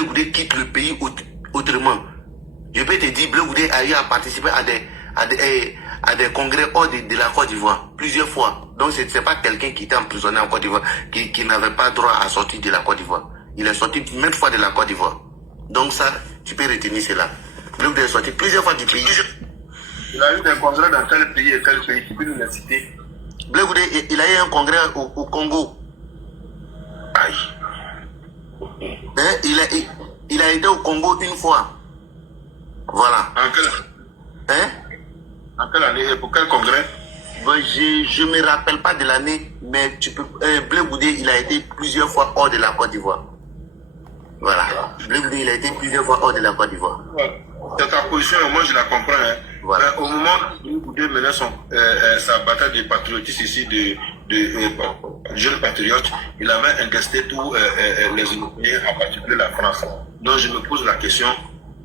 Blé Goudé quitte le pays autrement. Je peux te dire, Blé Goudé a eu à participer à des congrès hors de la Côte d'Ivoire, plusieurs fois. Donc, ce n'est pas quelqu'un qui était emprisonné en Côte d'Ivoire, qui n'avait pas droit à sortir de la Côte d'Ivoire. Il est sorti maintes fois de la Côte d'Ivoire. Donc ça, tu peux retenir cela. Blé Goudé est sorti plusieurs fois du pays. Il a eu des congrès dans quel pays et quel pays? Tu peux nous les citer? Blé Goudé, il a eu un congrès au Congo. Aïe. Hein? Il a été au Congo une fois. Voilà. En quelle, Hein? en quelle année et pour quel congrès? Bon, je ne me rappelle pas de l'année, mais tu peux. Blé Goudé, il a été plusieurs fois hors de la Côte d'Ivoire. Voilà. Blé Goudé, il a été plusieurs fois hors de la Côte d'Ivoire. C'est ta position, moi je la comprends. Hein. Voilà. Mais au moment où Blé Goudé menait sa bataille de patriotisme ici, de jeunes patriotes, il avait ingesté tous les Européens, en particulier la France. Donc je me pose la question,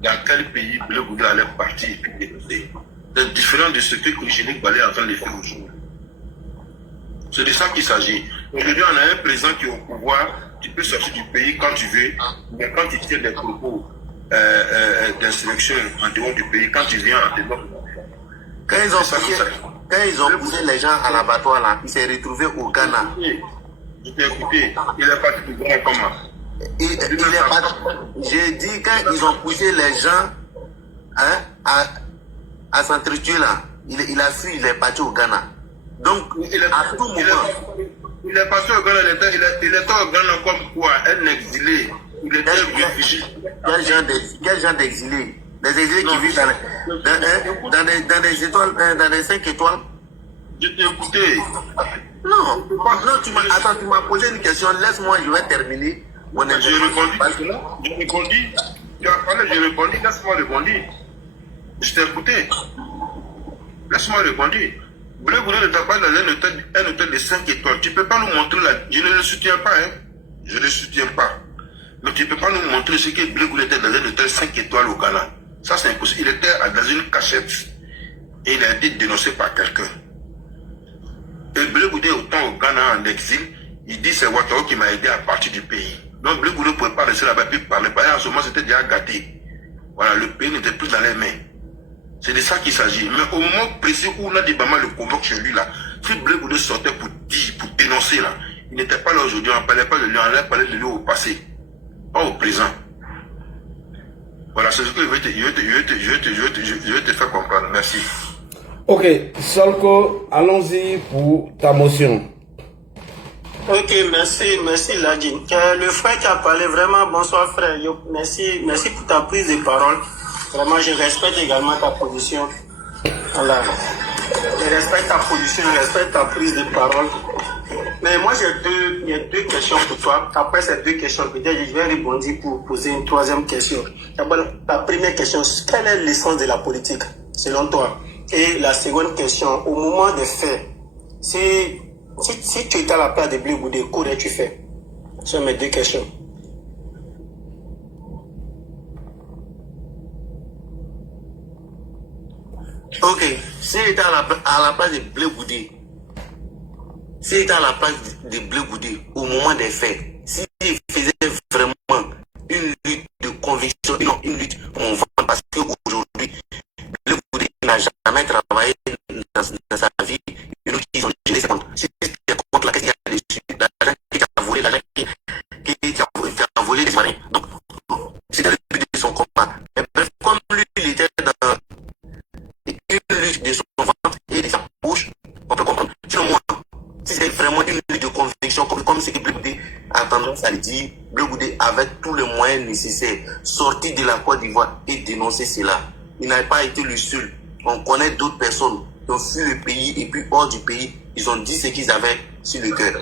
dans quel pays Blé Goudé allait partir et puis dénoncer? C'est différent de ce que Kouchounik Balé est en train de faire aujourd'hui. C'est de ça qu'il s'agit. Aujourd'hui, on a un président qui est au pouvoir, tu peux sortir du pays quand tu veux, mais quand tu tiens des propos d'insurrection en dehors du pays, quand tu viens en dehors, Quand ils ont poussé les gens à l'abattoir là, il s'est retrouvé au Ghana. je t'ai écouté, il est parti du Ghana comment? J'ai dit quand ils ont poussé les gens à s'entretuer là, il a fui, il est parti au Ghana. Donc, à tout moment. Il est parti au Ghana, il était au Ghana comme quoi? Un exilé. Il était réfugié. Quel genre d'exilés? Des exilés qui vivent dans des étoiles, dans des 5 étoiles? Je t'ai écouté. Non, tu m'as posé une question, laisse-moi, je vais terminer mon J'ai répondu. Tu as parlé, j'ai répondu, laisse-moi répondre. Je t'ai écouté. Laisse-moi répondre. Blé Goudé ne t'a pas dans un hôtel de 5 étoiles. Tu ne peux pas nous montrer là. Je ne le soutiens pas. Hein. Je ne le soutiens pas. Mais tu ne peux pas nous montrer ce que Blé Goudé était dans un hôtel 5 étoiles au Ghana. Ça, c'est impossible. Il était dans une cachette. Et il a été dénoncé par quelqu'un. Et Blé Goudé, autant au Ghana en exil, il dit c'est Ouattara qui m'a aidé à partir du pays. Donc Blé Goudé ne pouvait pas rester là-bas et parler. En ce moment, c'était déjà gâté. Voilà, le pays n'était plus dans les mains. C'est de ça qu'il s'agit. Mais au moment précis où Nadi Bama le convoque chez lui, là, si Blé Goudé sortait pour dire, pour dénoncer, là, il n'était pas là aujourd'hui, on ne parlait pas de lui, on allait parler de lui au passé, pas au présent. Voilà, c'est ce que je vais te faire comprendre. Merci. Ok, Solko, allons-y pour ta motion. Ok, merci Ladine. Le frère qui a parlé, vraiment, bonsoir frère. Merci pour ta prise de parole. Vraiment, je respecte également ta position. Voilà. Je respecte ta position, je respecte ta prise de parole. Mais moi, j'ai deux questions pour toi. Après ces deux questions, peut-être je vais rebondir pour poser une troisième question. D'abord, la première question, quelle est l'essence de la politique, selon toi? Et la seconde question, au moment des faits, si tu étais à la place de Blé Goudé, qu'aurais-tu fait? Ce sont mes deux questions. Ok, s'il était à la place de Blé Goudé, s'il était à la place de Blé Goudé au moment des faits, s'il faisait vraiment une lutte de conviction, non, une lutte mouvante, parce qu'aujourd'hui, Blé Goudé n'a jamais travaillé dans sa vie, une lutte qu'ils ont géré ses comptes. Si tu es contre la question dessus, l'argent qui t'a volé, l'argent qui t'a volé des marins. Donc, c'était le but de son combat. Mais bref, comme lui, il était dans une lutte de son ventre et de sa bouche, on peut comprendre. Sinon, moi, si c'est vraiment une lutte de conviction, comme ce que Blé Goudé a tendance à le dire, Blé Goudé avait tous les moyens nécessaires, sortir de la Côte d'Ivoire et dénoncer cela. Il n'a pas été le seul. On connaît d'autres personnes qui ont fui le pays et puis hors du pays, ils ont dit ce qu'ils avaient sur le cœur.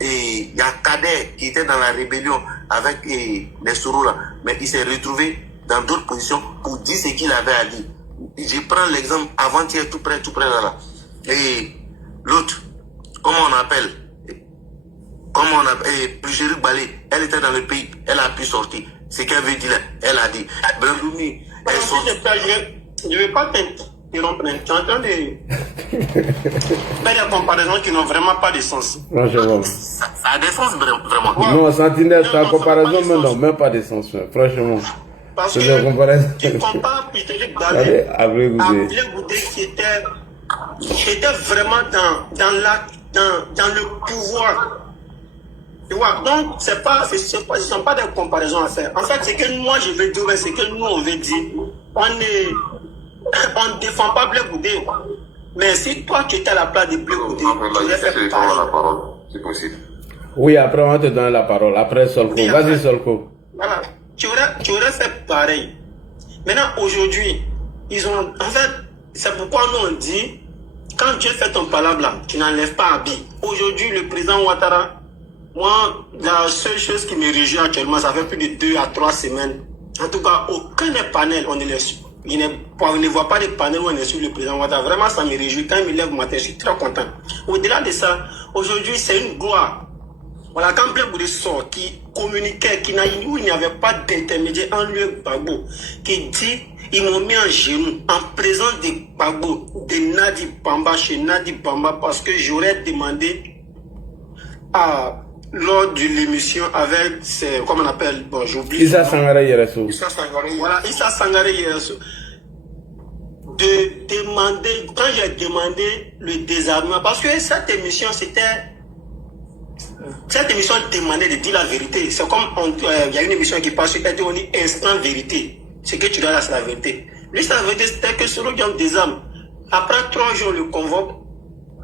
Il y a Kader qui était dans la rébellion avec les Soro là, mais il s'est retrouvé dans d'autres positions pour dire ce qu'il avait à dire. Je prends l'exemple avant-hier, tout près là. Et l'autre, comment on appelle Kouchounik Balé, elle était dans le pays, elle a pu sortir. Ce qu'elle veut dire là, elle a dit. Brandoumi, elle sort. Je ne vais pas Tu es en train de faire des comparaisons qui n'ont vraiment pas de sens. Franchement. Ça a des sens vraiment. Non, Sentinelle, ta Non, ça n'a comparaison, pas de mais sens. non, même pas de sens. Franchement. Parce C'est que des comparaisons. tu compares Peter Allez, Ballet à Blé à Goudé. Blé Goudé qui était vraiment dans le pouvoir. Tu vois, donc ce ne sont pas des comparaisons à faire. En fait, ce que moi je veux dire, c'est que nous on veut dire, on ne défend pas Blé Goudé. Mais si toi tu étais à la place de Blé Goudé, tu aurais fait pareil. C'est possible. Oui, après, on va te donner la parole. Après, Solko. Oui, Vas-y, après. Solko. Voilà. Tu aurais fait pareil. Maintenant, aujourd'hui, en fait, c'est pourquoi nous on dit, quand Dieu fait ton palabre là, tu n'enlèves pas habit. Aujourd'hui, le président Ouattara, moi, la seule chose qui me réjouit actuellement, ça fait plus de 2 à 3 semaines. En tout cas, aucun des panels, on ne voit pas de panels où on est sur le président Ouattara. Vraiment, ça me réjouit. Quand il me lève le matin, je suis très content. Au-delà de ça, aujourd'hui, c'est une gloire. Voilà, quand Blé Goudé sort, qui communiquait, où il n'y avait pas d'intermédiaire en lui Gbagbo, qui dit, ils m'ont mis en genoux, en présence de Gbagbo, de Nadi Bamba, chez Nadi Bamba, parce que j'aurais demandé lors de l'émission avec, comment on appelle, bon, j'oublie. Issa Sangare Yereso. Issa Sangare, voilà, Issa Sangare Yereso. De demander, quand j'ai demandé le désarmement, parce que cette émission demandait de dire la vérité. C'est comme, il y a une émission qui passe sur RTL, on dit instant vérité. Ce que tu dois là, c'est la vérité. Lui, sa vérité, c'était que Soro Diom désarme. Après 3 jours, on le convoque.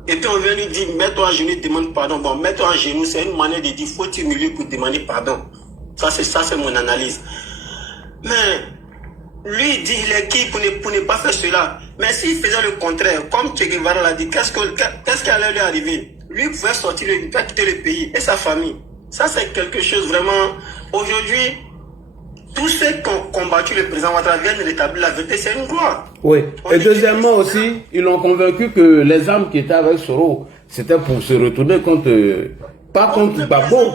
Et puis on vient lui dire, mets-toi à genoux, demande pardon. Bon, mets-toi à genoux, c'est une manière de dire, faut t'humilier pour demander pardon. Ça, c'est mon analyse. Mais, lui, il dit, il est qui pour ne pas faire cela. Mais s'il faisait le contraire, comme Che Guevara l'a dit, qu'est-ce qui allait lui arriver? Lui pouvait sortir, il pouvait quitter le pays et sa famille. Ça, c'est quelque chose vraiment. Aujourd'hui, tous ceux qui ont combattu le président Ouattara viennent rétablir la vérité, c'est une gloire. Oui. Et deuxièmement aussi, ils l'ont convaincu que les armes qui étaient avec Soro, c'était pour se retourner contre, pas contre Gbagbo,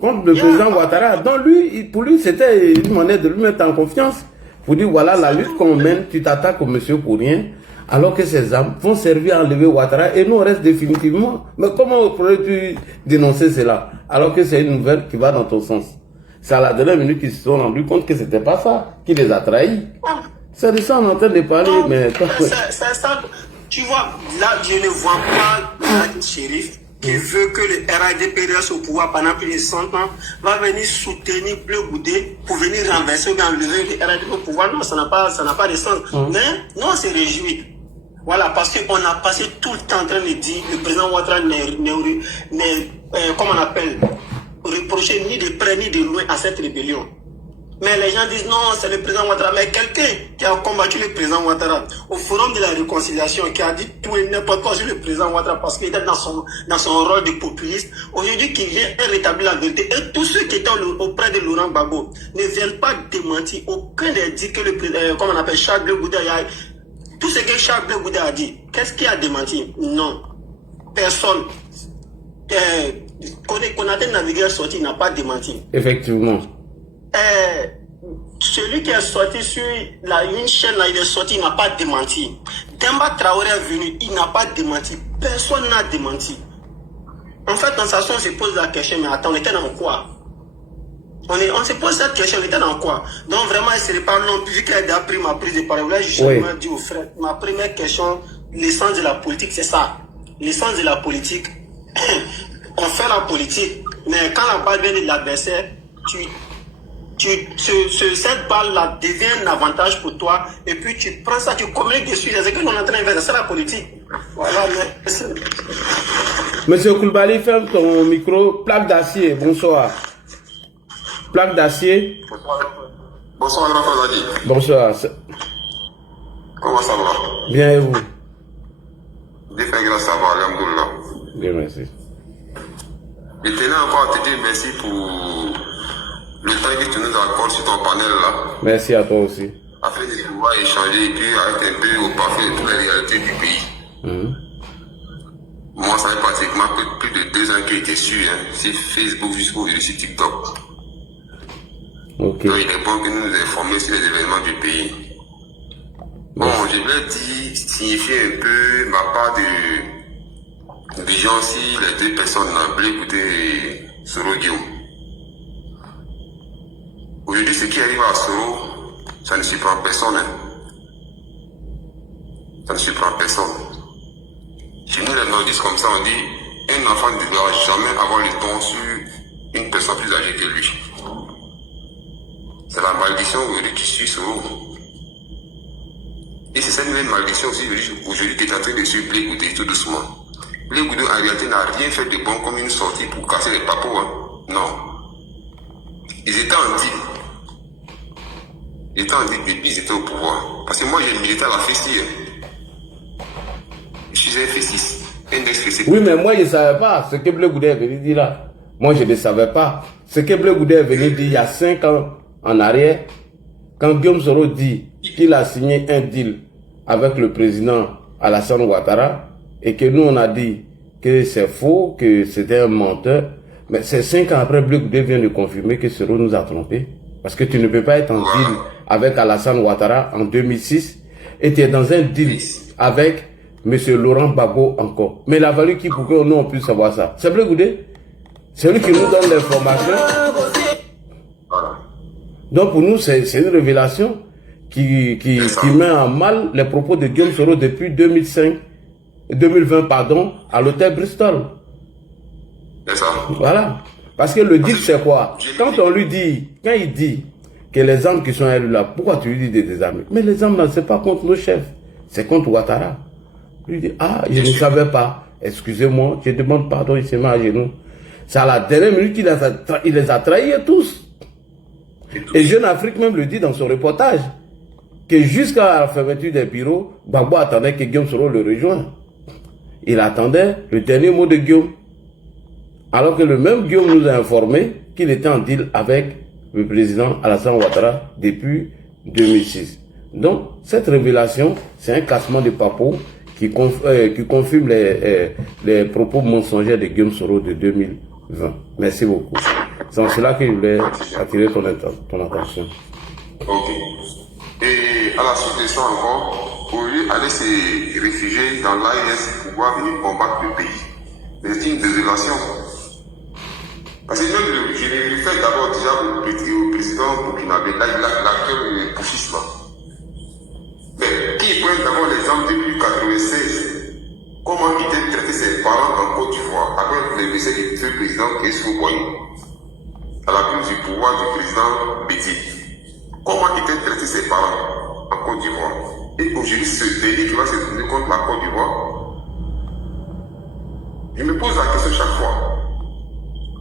contre le président Ouattara. Donc lui, pour lui, c'était une manière de lui mettre en confiance. Pour dire, voilà, la lutte qu'on mène, tu t'attaques au monsieur pour rien, alors que ces armes vont servir à enlever Ouattara et nous on reste définitivement. Mais comment pourrais-tu dénoncer cela, alors que c'est une nouvelle qui va dans ton sens? C'est à la dernière minute qu'ils se sont rendus compte que c'était pas ça, qui les a trahis. C'est de ça on est en train de parler, non, mais... c'est ça. Tu vois, là, je ne vois pas un shérif qui veut que le RADP reste au pouvoir pendant plus de 100 ans, va venir soutenir Blé Goudé pour venir renverser ou enlever le RADP au pouvoir. Non, ça n'a pas de sens. Mais nous, on se réjouit. Voilà, parce qu'on a passé tout le temps en train de dire le président Ouattara comment on appelle, reprocher ni de près ni de loin à cette rébellion. Mais les gens disent non, c'est le président Ouattara. Mais quelqu'un qui a combattu le président Ouattara au forum de la réconciliation, qui a dit tout et n'importe quoi sur le président Ouattara parce qu'il était dans son rôle de populiste, aujourd'hui qui vient rétablir la vérité. Et tous ceux qui étaient auprès de Laurent Gbagbo ne viennent pas démentir. Aucun ne dit que le président, comment on appelle, Charles Blé Goudé, tout ce que Charles Blé Goudé a dit, qu'est-ce qui a démenti? Non. Personne. Konaté Navigueur sorti, il n'a pas démenti. Effectivement. Celui qui est sorti sur une chaîne là, il est sorti, il n'a pas démenti. Demba Traoré est venu, il n'a pas démenti. Personne n'a démenti. En fait, dans sa façon, on se pose la question, mais attends, on était dans quoi? On se pose cette question, on était dans quoi? Donc vraiment, ce n'est pas non plus, vu qu'elle a pris ma prise de parole, là, je dit au frère, ma première question, l'essence de la politique, c'est ça. L'essence de la politique, on fait la politique, mais quand la balle vient de l'adversaire, cette balle-là devient un avantage pour toi, et puis tu prends ça, tu communiques dessus, c'est ce que nous sommes en train de faire, c'est la politique. Voilà, merci. Monsieur Koulibaly, ferme ton micro. Plaque d'acier, bonsoir. Plaque d'acier. Bonsoir, grand frère Zadi. Bonsoir. Comment ça va? Bien et vous? Dieu fait grâce à vous, alhamdoulilah. Bien, merci. Je tenais encore à te dire merci pour le temps que tu nous accordes sur ton panel là. Merci à toi aussi. Afin de pouvoir échanger et puis arrêter un peu au parfait de toutes les réalités du pays. Moi, ça fait pratiquement plus de 2 ans que j'étais sur Facebook jusqu'aujourd'hui sur TikTok. Ok. Donc il est bon que nous nous informions sur les événements du pays. Bon, je voulais dire, signifier un peu ma part de vigilance si les deux personnes Blé Goudé et Soro Guillaume. Aujourd'hui, ce qui arrive à Soro, ça ne surprend personne. Hein. Ça ne surprend personne. Chez nous, les nordistes comme ça, on dit, un enfant ne doit jamais avoir le ton sur une personne plus âgée que lui. C'est la malédiction aujourd'hui qui suit Soro. Et c'est cette même malédiction aussi aujourd'hui qui est en train de suivre Blé Goudé tout doucement. Blé Goudé en réalité n'a rien fait de bon comme une sortie pour casser les papos. Hein. Non. Ils étaient en deal. Ils étaient en deal depuis ils étaient au pouvoir. Parce que moi j'ai milité à la FESI. Je suis un FESI. Oui, mais moi je ne savais pas ce que Blé Goudé est venu dire là. Moi je ne savais pas. Ce que Blé Goudé est venu dire il y a 5 ans en arrière, quand Guillaume Soro dit qu'il a signé un deal avec le président Alassane Ouattara et que nous on a dit que c'est faux, que c'était un menteur, mais c'est 5 ans après Blé Goudé vient de confirmer que Soro nous a trompés. Parce que tu ne peux pas être en deal avec Alassane Ouattara en 2006 et tu es dans un deal avec M. Laurent Gbagbo encore. Mais il a fallu qui pour que nous on puisse savoir ça. C'est Blé Goudé. C'est lui qui nous donne l'information. Donc pour nous, c'est une révélation qui met en mal les propos de Guillaume Soro depuis 2020 pardon, à l'hôtel Bristol. C'est ça. Voilà. Parce que le deal c'est quoi? Quand on lui dit, quand il dit que les armes qui sont à lui là, pourquoi tu lui dis de désarmer? Mais les armes là, c'est pas contre nos chefs, c'est contre Ouattara. Il dit, ah, je ne savais pas. Excusez-moi, je demande pardon, il se met à genoux. C'est à la dernière minute qu'il les a trahis tous. Et Jeune Afrique même le dit dans son reportage, que jusqu'à la fermeture des bureaux, Gbagbo attendait que Guillaume Soro le rejoigne. Il attendait le dernier mot de Guillaume. Alors que le même Guillaume nous a informé qu'il était en deal avec le président Alassane Ouattara depuis 2006. Donc, cette révélation, c'est un cassement de papot qui confirme les propos mensongers de Guillaume Soro de 2020. Merci beaucoup. C'est en cela que je voulais attirer ton attention. Ok. Et à la suite de ça encore, au lieu d'aller se réfugier dans l'AIS pour pouvoir venir combattre le pays, c'est une désolation. Parce que même je l'ai fait d'abord déjà au président burkinabé, là il a l'acteur pouchisme. Mais qui prend d'abord l'exemple depuis 1996, comment il était traité ses parents en Côte d'Ivoire après le décès du président Essou Boigny à la prise du pouvoir du président Bédi. Comment il était traité ses parents en Côte d'Ivoire? Et aujourd'hui, ce délit qui va se tourner contre la Côte d'Ivoire, je me pose la question chaque fois.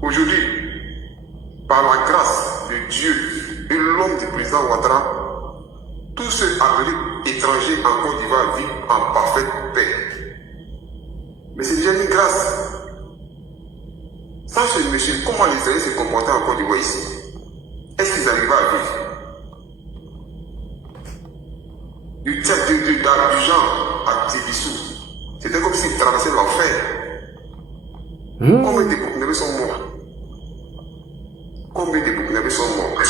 Aujourd'hui, par la grâce de Dieu et l'homme du président Ouattara, tous ceux appelés étrangers en Côte d'Ivoire vivent en parfaite paix. Mais c'est déjà une grâce. Sans ce monsieur, comment les Israéliens se comportaient en Côte d'Ivoire ici? Est-ce qu'ils arrivaient à vivre? Du genre à Tébissou, c'était comme s'ils traversaient l'enfer. Combien de Burkinabés sont morts? Combien de Burkinabés sont morts?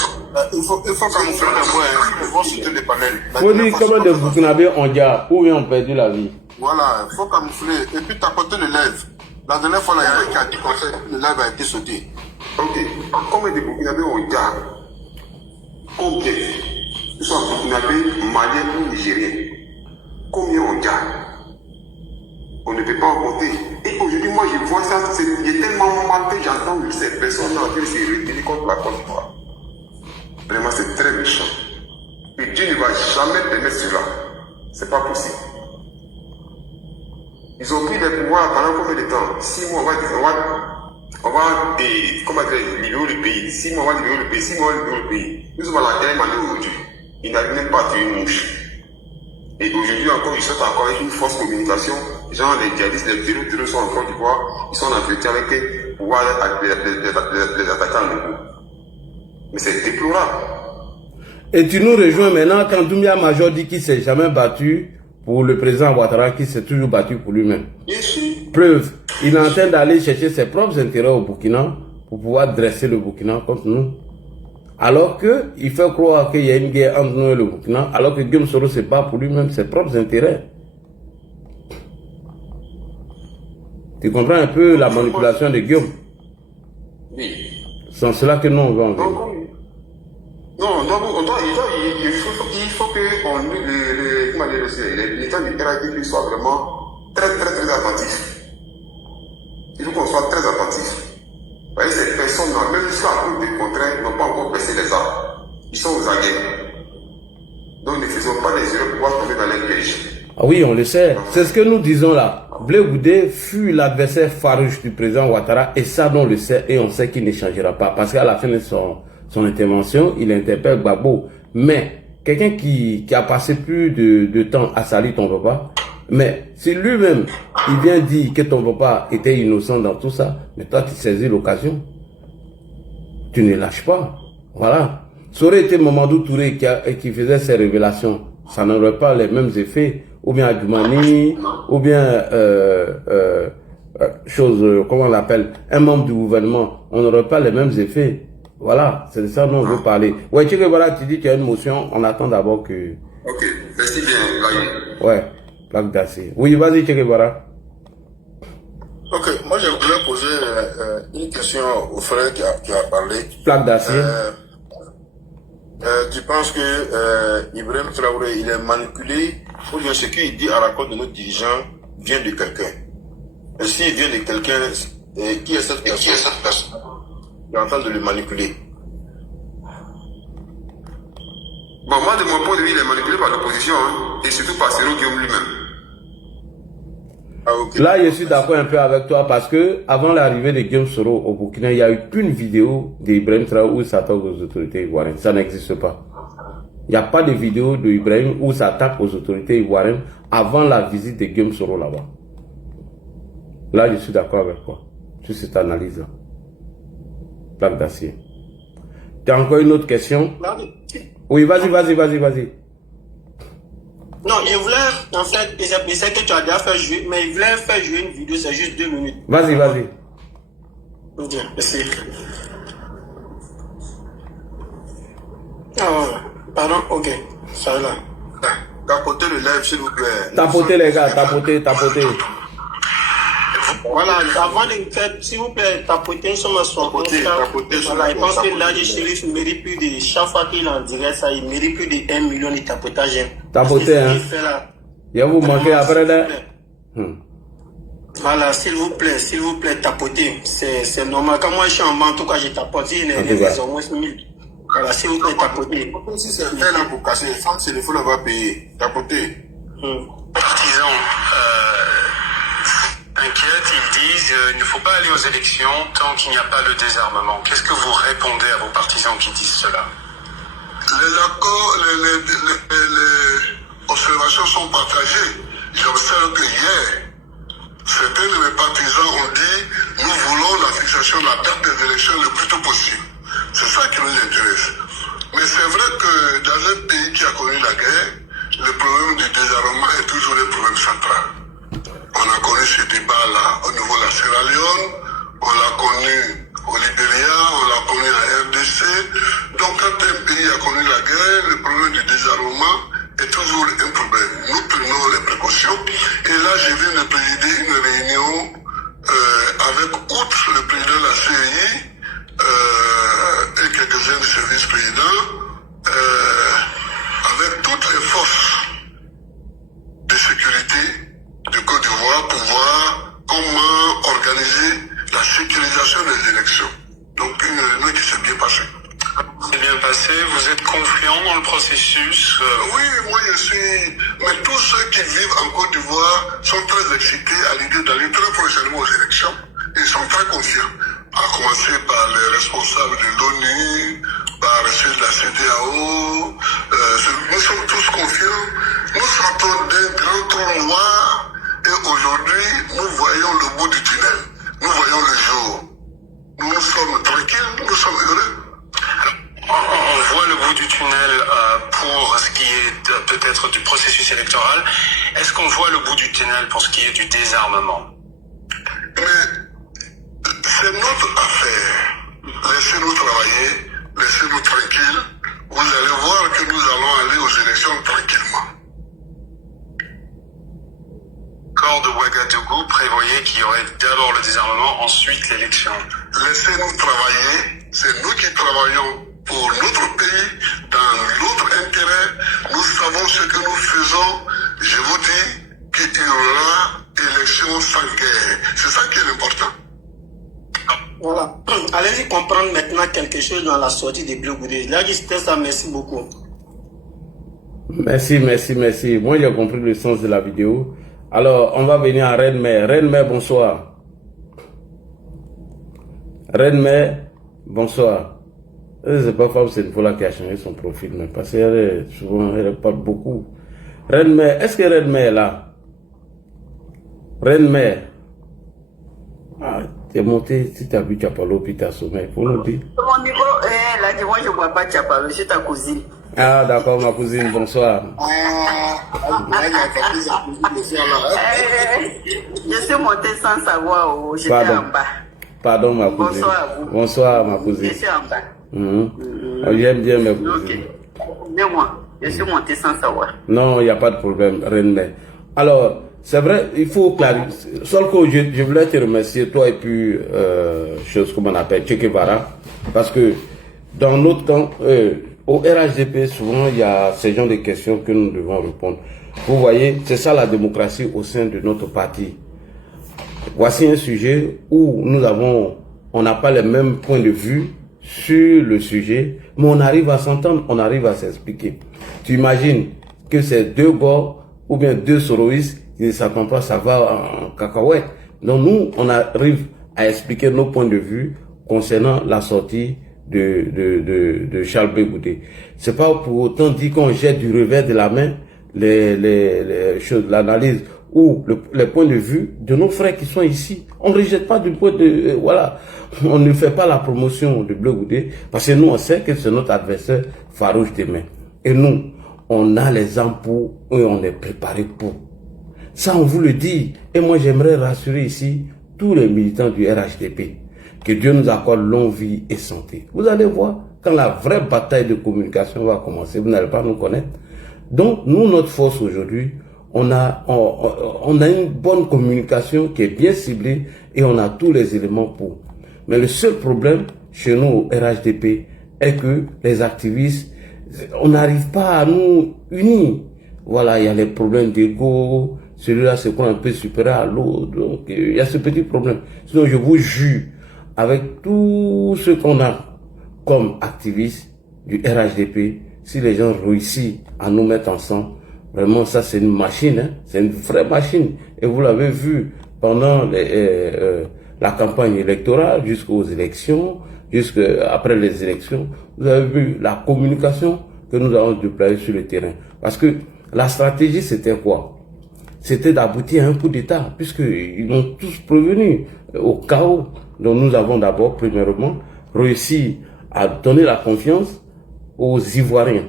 Il faut camoufler d'abord, il faut citer les panels. Faut dire combien de Burkinabés ont déjà ou ont perdu la vie. Voilà, il faut camoufler. Et puis tapoter le lèvres. La dernière fois, il y a un qui a dit que le lèvre a été sauté. Ok. Combien de Burkinabés ont déjà? Combien? Ils sont Burkinabés, Maliens ou Nigériens. Combien ont déjà? On ne peut pas en compter. Et aujourd'hui, moi, je vois ça, il est tellement mal que j'entends ces personnes-là qui se retenir contre la Côte d'Ivoire. Vraiment, c'est très méchant. Et Dieu ne va jamais permettre cela. C'est pas possible. Ils ont pris les pouvoirs pendant combien de temps? 6 mois, on va libérer le pays. 6 mois, on va libérer le pays. 6 mois, on va libérer le pays. Nous sommes à la dernière année aujourd'hui. Ils n'arrivent même pas à tuer une mouche. Et aujourd'hui encore, ils sont encore avec une fausse communication. Genre, les djihadistes, les terroristes sont en Côte d'Ivoire. Ils sont en entretien avec eux pour pouvoir les attaquer en nouveau. Mais c'est déplorable. Et tu nous rejoins maintenant quand Doumbia Major dit qu'il ne s'est jamais battu pour le président Ouattara, qu'il s'est toujours battu pour lui-même. Preuve, il est en train d'aller chercher ses propres intérêts au Burkina pour pouvoir dresser le Burkina contre nous. Alors qu'il fait croire qu'il y a une guerre entre nous et le Burkina, alors que Guillaume Soro se bat pour lui-même ses propres intérêts. Tu comprends un peu la manipulation de Guillaume? Oui. C'est en cela que nous on veut en venir. Non, il faut que l'État du RADP soit vraiment très attentif. Il faut qu'on soit très attentif. Vous voyez, ces personnes-là, même si en cours de contraintes, n'ont pas encore baissé les armes. Ils sont aux aguets. Donc ne faisons pas des erreurs pour pouvoir tomber dans les pièges. Ah oui, on le sait. C'est ce que nous disons là. Blé Goudé fut l'adversaire farouche du président Ouattara et ça, on le sait et on sait qu'il ne changera pas. Parce qu'à la fin de son intervention, il interpelle Gbagbo. Mais quelqu'un qui a passé plus de temps à salir ton papa, mais si lui-même, il vient dire que ton papa était innocent dans tout ça, mais toi, tu saisis l'occasion. Tu ne lâches pas. Voilà. Ça aurait été Mamadou Touré qui faisait ces révélations. Ça n'aurait pas les mêmes effets. Ou bien Adjoumani, ou bien comment on l'appelle, un membre du gouvernement. On n'aurait pas les mêmes effets. Voilà, c'est de ça dont on veut parler. Ouais, tu voilà, tu dis qu'il y a une motion, on attend d'abord que... Ok, merci bien, Laïe. Ouais, plaque d'acier. Oui, vas-y, Che Guevara. Ok, moi je voulais poser une question au frère qui a parlé. Plaque d'acier. Tu penses que Ibrahim Traoré, il est manipulé ou bien ce qu'il dit à la côte de nos dirigeants vient de quelqu'un? Et s'il vient de quelqu'un, qui est cette personne qui est en train de le manipuler? Bon, moi, de mon point de vue, il est manipulé par l'opposition, hein, et surtout par Cyril Guillaume lui-même. Ah, okay. Là, je suis d'accord un peu avec toi parce que avant l'arrivée de Guillaume Soro au Burkina, il n'y a eu qu'une vidéo d'Ibrahim Traoré où il s'attaque aux autorités ivoiriennes. Ça n'existe pas. Il n'y a pas de vidéo d'Ibrahim où il s'attaque aux autorités ivoiriennes avant la visite de Guillaume Soro là-bas. Là, je suis d'accord avec toi sur cette analyse-là. Plaque d'acier. Tu as encore une autre question? Oui, vas-y. Non, je voulais, en fait, je sais que tu as déjà fait jouer, mais je voulais faire jouer une vidéo, c'est juste 2 minutes. Vas-y. Ok, merci. Ah, pardon, ok, ça là. Tapotez le live, s'il vous plaît. Tapotez les gars, tapotez. Voilà, avant de faire, s'il vous plaît, tapotez sur ma soirée. Voilà, je pense que là, le shérif ne mérite plus de, chaque fois qu'il est en direct, ça, il mérite plus de 1 million de tapotage. Tapotez, hein. Il va vous manquer après là. Voilà, s'il vous plaît, tapotez. C'est normal. Quand moi je suis en bas, en tout cas, j'ai tapoté, il est au moins 1000. Voilà, s'il vous plaît, tapotez. Si c'est fait là pour casser les femmes, c'est le fou, on va payer. Tapotez. Partisans inquiètes, ils disent il ne faut pas aller aux élections tant qu'il n'y a pas le désarmement. Qu'est-ce que vous répondez à vos partisans qui disent cela? Les observations sont partagées. J'observe que hier, certains de mes partisans ont dit nous voulons la fixation de la date des élections le plus tôt possible. C'est ça qui nous intéresse. Mais c'est vrai que dans un pays qui a connu la guerre, le problème du désarmement est toujours le problème central. On a connu ce débat-là au niveau de la Sierra Leone, on l'a connu au Libéria, on l'a connu à RDC. Donc quand un pays a connu la guerre, le problème du désarmement est toujours un problème. Nous prenons les précautions. Et là, je viens de présider une réunion avec, outre le président de la CEI et quelques-uns de ses vice-présidents, avec toutes les forces de sécurité de Côte d'Ivoire pour voir comment organiser la sécurisation des élections. Donc une réunion qui s'est bien passée. C'est bien passé, vous êtes confiant dans le processus? Oui, moi je suis... Mais tous ceux qui vivent en Côte d'Ivoire sont très excités à l'idée d'aller très prochainement aux élections. Ils sont très confiants. À commencer par les responsables de l'ONU, par ceux de la CEDEAO. Nous sommes tous confiants. Nous sortons d'un grand trou noir et aujourd'hui nous voyons le bout du tunnel. Nous voyons le jour. Nous sommes tranquilles, nous sommes heureux. On voit le bout du tunnel pour ce qui est peut-être du processus électoral. Est-ce qu'on voit le bout du tunnel pour ce qui est du désarmement? Mais c'est notre affaire. Laissez-nous travailler. laissez-nous tranquilles. Vous allez voir que nous allons aller aux élections tranquillement. L'accord de Ouagadougou prévoyait qu'il y aurait d'abord le désarmement, ensuite l'élection. Laissez-nous travailler. C'est nous qui travaillons pour notre pays, dans notre intérêt. Nous savons ce que nous faisons. Je vous dis qu'il y aura élection sans guerre. C'est ça qui est important. Voilà. Allez-y comprendre maintenant quelque chose dans la sortie des Bleu Goudé. Là, c'était ça. Merci beaucoup. Merci, merci, merci. Moi, j'ai compris le sens de la vidéo. Alors, on va venir à Reine-Mère. Reine-Mère, bonsoir. Reine-Mère, bonsoir. C'est pas femme, c'est une fois là qui a changé son profil, mais parce qu'elle souvent, elle parle beaucoup. Reine-Mère, est-ce que Reine-Mère est là? Reine-Mère. Ah, t'es monté, si t'as bu Tchapalo, puis t'as sommeil, faut nous dire. Mon niveau, là, moi, je ne bois pas Tchapalo, je suis ta cousine. Ah, d'accord, ma cousine, bonsoir. Je suis montée sans savoir où j'étais en bas. Pardon, ma cousine. Bonsoir à vous. Bonsoir, ma cousine. Je suis en bas. J'aime bien mes cousines. Ok. Moi, je suis montée sans savoir. Non, il n'y a pas de problème, Reine-Mère. Alors, c'est vrai, il faut clarifier. Solko, je voulais te remercier, toi et puis, chose comme on appelle, Che Guevara, parce que dans notre camp, au RHDP, souvent, il y a ce genre de questions que nous devons répondre. Vous voyez, c'est ça la démocratie au sein de notre parti. Voici un sujet où on n'a pas les mêmes points de vue sur le sujet, mais on arrive à s'entendre, on arrive à s'expliquer. Tu imagines que c'est deux bords ou bien deux soroïstes qui ne s'attendent pas, ça va en cacahuète. Donc nous, on arrive à expliquer nos points de vue concernant la sortie de Charles Blé Goudé. C'est pas pour autant dire qu'on jette du revers de la main les choses, l'analyse ou les points de vue de nos frères qui sont ici. On ne rejette pas du point de... voilà. On ne fait pas la promotion de Blé Goudé parce que nous, on sait que c'est notre adversaire farouche demain. Et nous, on a les armes pour et on est préparé pour. Ça, on vous le dit. Et moi, j'aimerais rassurer ici tous les militants du RHDP. Que Dieu nous accorde longue vie et santé. Vous allez voir, quand la vraie bataille de communication va commencer, vous n'allez pas nous connaître. Donc, nous, notre force aujourd'hui, on a une bonne communication qui est bien ciblée et on a tous les éléments pour. Mais le seul problème chez nous au RHDP est que les activistes, on n'arrive pas à nous unir. Voilà, il y a les problèmes d'ego, celui-là se croit un peu supérieur à l'autre, donc il y a ce petit problème. Sinon, je vous jure, avec tout ce qu'on a comme activistes du RHDP, si les gens réussissent à nous mettre ensemble, vraiment ça c'est une machine, hein? C'est une vraie machine. Et vous l'avez vu pendant la campagne électorale, jusqu'aux élections, jusqu'après les élections, vous avez vu la communication que nous avons déployée sur le terrain. Parce que la stratégie c'était quoi? C'était d'aboutir à un coup d'État, puisqu'ils ont tous prévenu au chaos. Donc nous avons d'abord, premièrement, réussi à donner la confiance aux Ivoiriens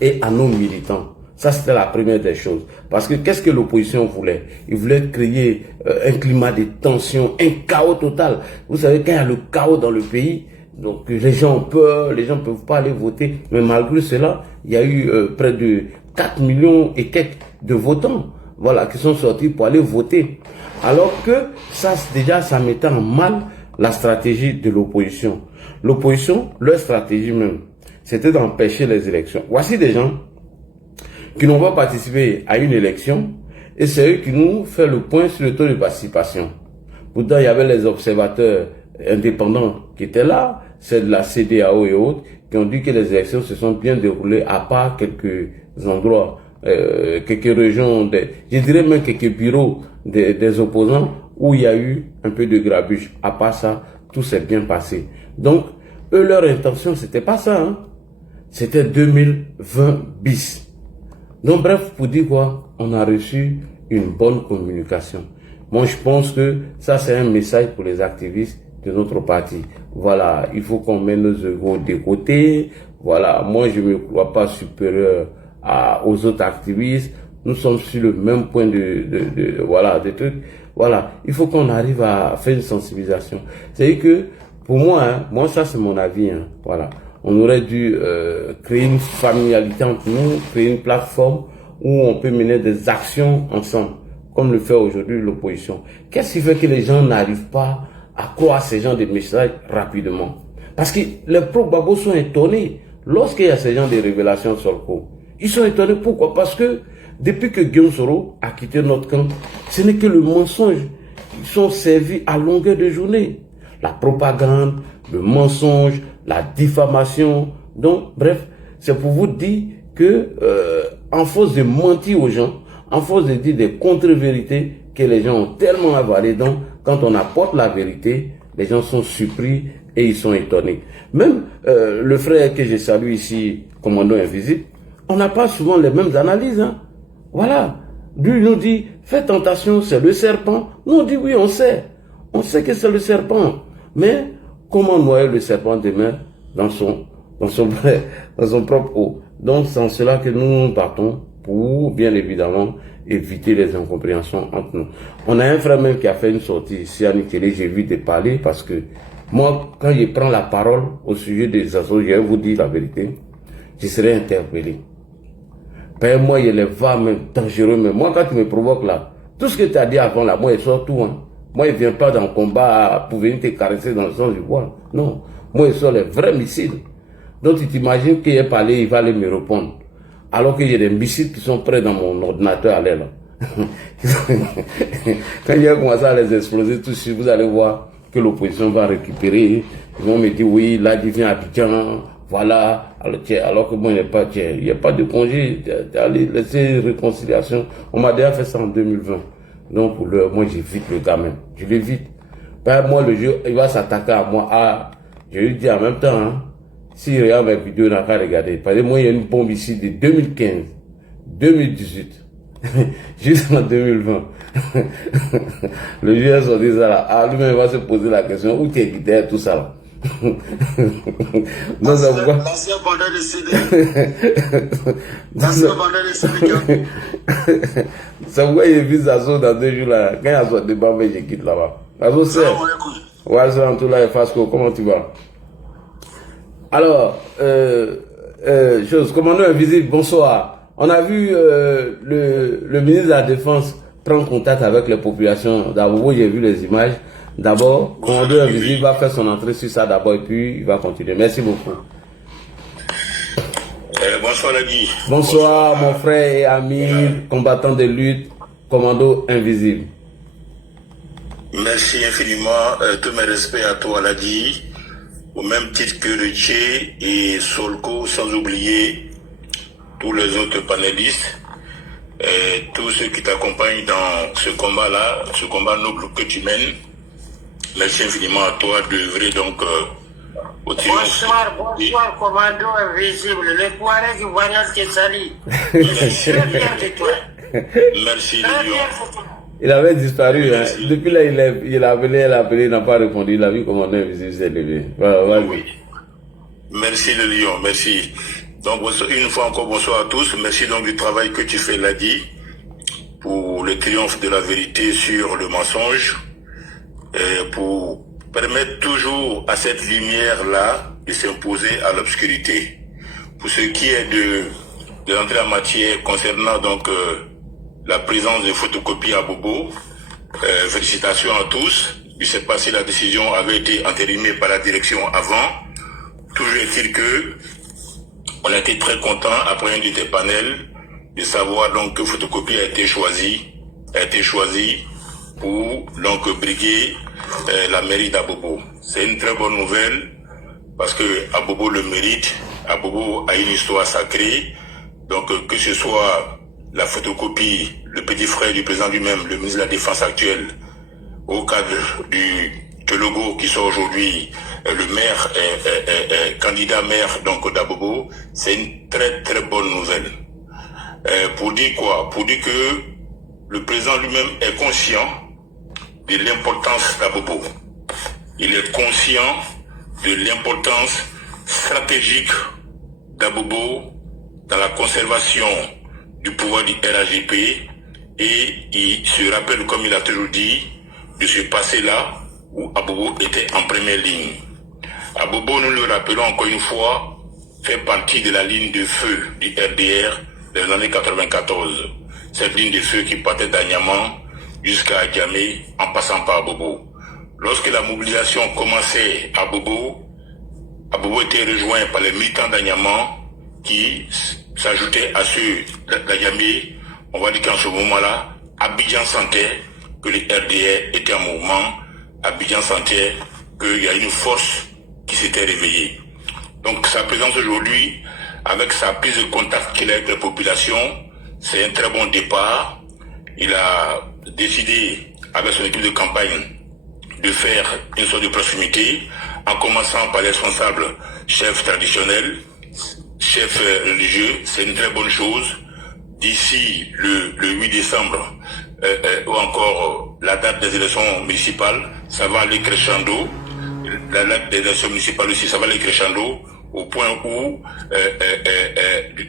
et à nos militants. Ça, c'était la première des choses. Parce que qu'est-ce que l'opposition voulait? Il voulait créer un climat de tension, un chaos total. Vous savez, quand il y a le chaos dans le pays, donc les gens ont peur, les gens ne peuvent pas aller voter. Mais malgré cela, il y a eu près de 4 millions et quelques de votants, voilà, qui sont sortis pour aller voter. Alors que ça, déjà, ça mettait en mal la stratégie de l'opposition. L'opposition, leur stratégie même, c'était d'empêcher les élections. Voici des gens qui n'ont pas participé à une élection et c'est eux qui nous font le point sur le taux de participation. Pourtant, il y avait les observateurs indépendants qui étaient là, c'est de la CEDEAO et autres, qui ont dit que les élections se sont bien déroulées à part quelques endroits, quelques régions, je dirais même quelques bureaux des opposants où il y a eu un peu de grabuge. À part ça, tout s'est bien passé. Donc, eux, leur intention, c'était pas ça, hein. C'était 2020 bis. Donc, bref, pour dire quoi, on a reçu une bonne communication. Moi, je pense que ça, c'est un message pour les activistes de notre parti. Voilà, il faut qu'on mette nos égos de côté. Voilà, moi, je ne me crois pas supérieur aux autres activistes. Nous sommes sur le même point voilà, des trucs. Voilà, il faut qu'on arrive à faire une sensibilisation. C'est-à-dire que, pour moi, hein, moi, ça, c'est mon avis, hein, voilà. on aurait dû créer une familialité entre nous, créer une plateforme où on peut mener des actions ensemble, comme le fait aujourd'hui l'opposition. Qu'est-ce qui fait que les gens n'arrivent pas à croire ces gens de messages rapidement? Parce que les pro-Gbagbo sont étonnés lorsqu'il y a ces gens de révélations sur le coup. Ils sont étonnés. Pourquoi? Parce que depuis que Guillaume Soro a quitté notre camp, ce n'est que le mensonge. Ils sont servis à longueur de journée. La propagande, le mensonge, la diffamation. Donc, bref, c'est pour vous dire que, en force de mentir aux gens, en force de dire des contre-vérités que les gens ont tellement avalé, donc, quand on apporte la vérité, les gens sont surpris et ils sont étonnés. Même le frère que je salue ici, commandant invisible, on n'a pas souvent les mêmes analyses. Hein. Voilà. Lui nous dit, faites attention, c'est le serpent. Nous on dit oui, on sait. On sait que c'est le serpent. Mais comment noyer le serpent demain dans son propre eau? Donc c'est en cela que nous nous battons pour, bien évidemment, éviter les incompréhensions entre nous. On a un frère même qui a fait une sortie ici à Nikélé, j'ai vu de parler parce que moi, quand je prends la parole au sujet des assos, je vais vous dire la vérité, je serai interpellé. Ben, moi, il les va même dangereux, mais moi, quand tu me provoques là, tout ce que tu as dit avant là, moi, il sort tout. Hein. Moi, il ne vient pas dans le combat pour venir te caresser dans le sens du poil. Non. Moi, il sort les vrais missiles. Donc, tu t'imagines qu'il est parlé, il va aller me répondre. Alors qu'il y a des missiles qui sont prêts dans mon ordinateur à l'air là. Quand il a commencé à les exploser, tout de suite, vous allez voir que l'opposition va récupérer. Ils vont me dire, oui, là, il vient à Abidjan. Voilà, alors que bon, il n'y a pas de congé, allez laisser réconciliation. On m'a déjà fait ça en 2020. Donc, pour moi, j'évite le gars même. Je l'évite. Ben, moi, le jeu, il va s'attaquer à moi. Ah, je lui dis en même temps, hein, s'il regarde mes vidéos, il n'a qu'à regarder. Parce que moi, il y a une bombe ici de 2015, 2018, juste en 2020. Le jeu est sorti ça là. Ah, lui-même va se poser la question, où t'es guidé, tout ça là. Non, ça pourquoi l'ancien bandeur de CD. L'ancien bandeur de CD. C'est pourquoi il vise Azo dans 2 jours là. Quand il y a son débat, mais je quitte là-bas. Azo, c'est. Ouais, c'est en tout là, Fasco, comment tu vas? Alors, commandant invisible, bonsoir. On a vu le ministre de la Défense prendre contact avec les populations. D'abord, j'ai vu les images. D'abord, commandant invisible va faire son entrée sur ça d'abord et puis il va continuer. Merci beaucoup. Bonsoir Lagui. Bonsoir mon frère et ami, combattant de lutte, commando invisible. Merci infiniment. Tous mes respects à toi Lagui, au même titre que le Tché et Solko, sans oublier tous les autres panélistes, et tous ceux qui t'accompagnent dans ce combat-là, ce combat noble que tu mènes. Merci infiniment à toi d'œuvrer donc au triomphe. Bonsoir, commando invisible. Le poiret du voyage qui salit. Merci de toi. Merci de Dieu. Il avait disparu. Hein. Depuis là, il a appelé, il n'a pas répondu. Il a vu comment invisible s'est levé. Voilà. Oui. Merci le lion, merci. Donc une fois encore, bonsoir à tous. Merci donc du travail que tu fais, Ladi, pour le triomphe de la vérité sur le mensonge. Pour permettre toujours à cette lumière-là de s'imposer à l'obscurité. Pour ce qui est de l'entrée en matière concernant donc la présence de photocopies à Bobo, félicitations à tous. Je ne sais pas si la décision avait été entérinée par la direction avant. Toujours est-il que on a été très content après un de tes panels de savoir donc que photocopie a été choisi pour donc briguer la mairie d'Abobo. C'est une très bonne nouvelle parce que Abobo le mérite. Abobo a une histoire sacrée. Donc que ce soit la photocopie, le petit frère du président lui-même, le ministre de la Défense actuel, au cadre du logo qui sort aujourd'hui, le maire, candidat maire donc d'Abobo, c'est une très très bonne nouvelle. Pour dire quoi? Pour dire que le président lui-même est conscient de l'importance d'Abobo. Il est conscient de l'importance stratégique d'Abobo dans la conservation du pouvoir du RAGP et il se rappelle, comme il a toujours dit, de ce passé-là où Abobo était en première ligne. Abobo, nous le rappelons encore une fois, fait partie de la ligne de feu du RDR des années 94. Cette ligne de feu qui partait d'Agnaman jusqu'à Djamé en passant par Bobo. Lorsque la mobilisation commençait à Bobo était rejoint par les militants d'Agnaman qui s'ajoutaient à ceux d'Adjamé. On va dire qu'en ce moment-là, Abidjan sentait que le RDR était en mouvement. Abidjan sentait qu'il y a une force qui s'était réveillée. Donc sa présence aujourd'hui, avec sa prise de contact qu'il a avec la population, c'est un très bon départ. Il a décidé, avec son équipe de campagne, de faire une sorte de proximité, en commençant par les responsables chefs traditionnels, chefs religieux. C'est une très bonne chose. D'ici le 8 décembre, ou encore la date des élections municipales, ça va aller crescendo. La date des élections municipales aussi, ça va aller crescendo, au point où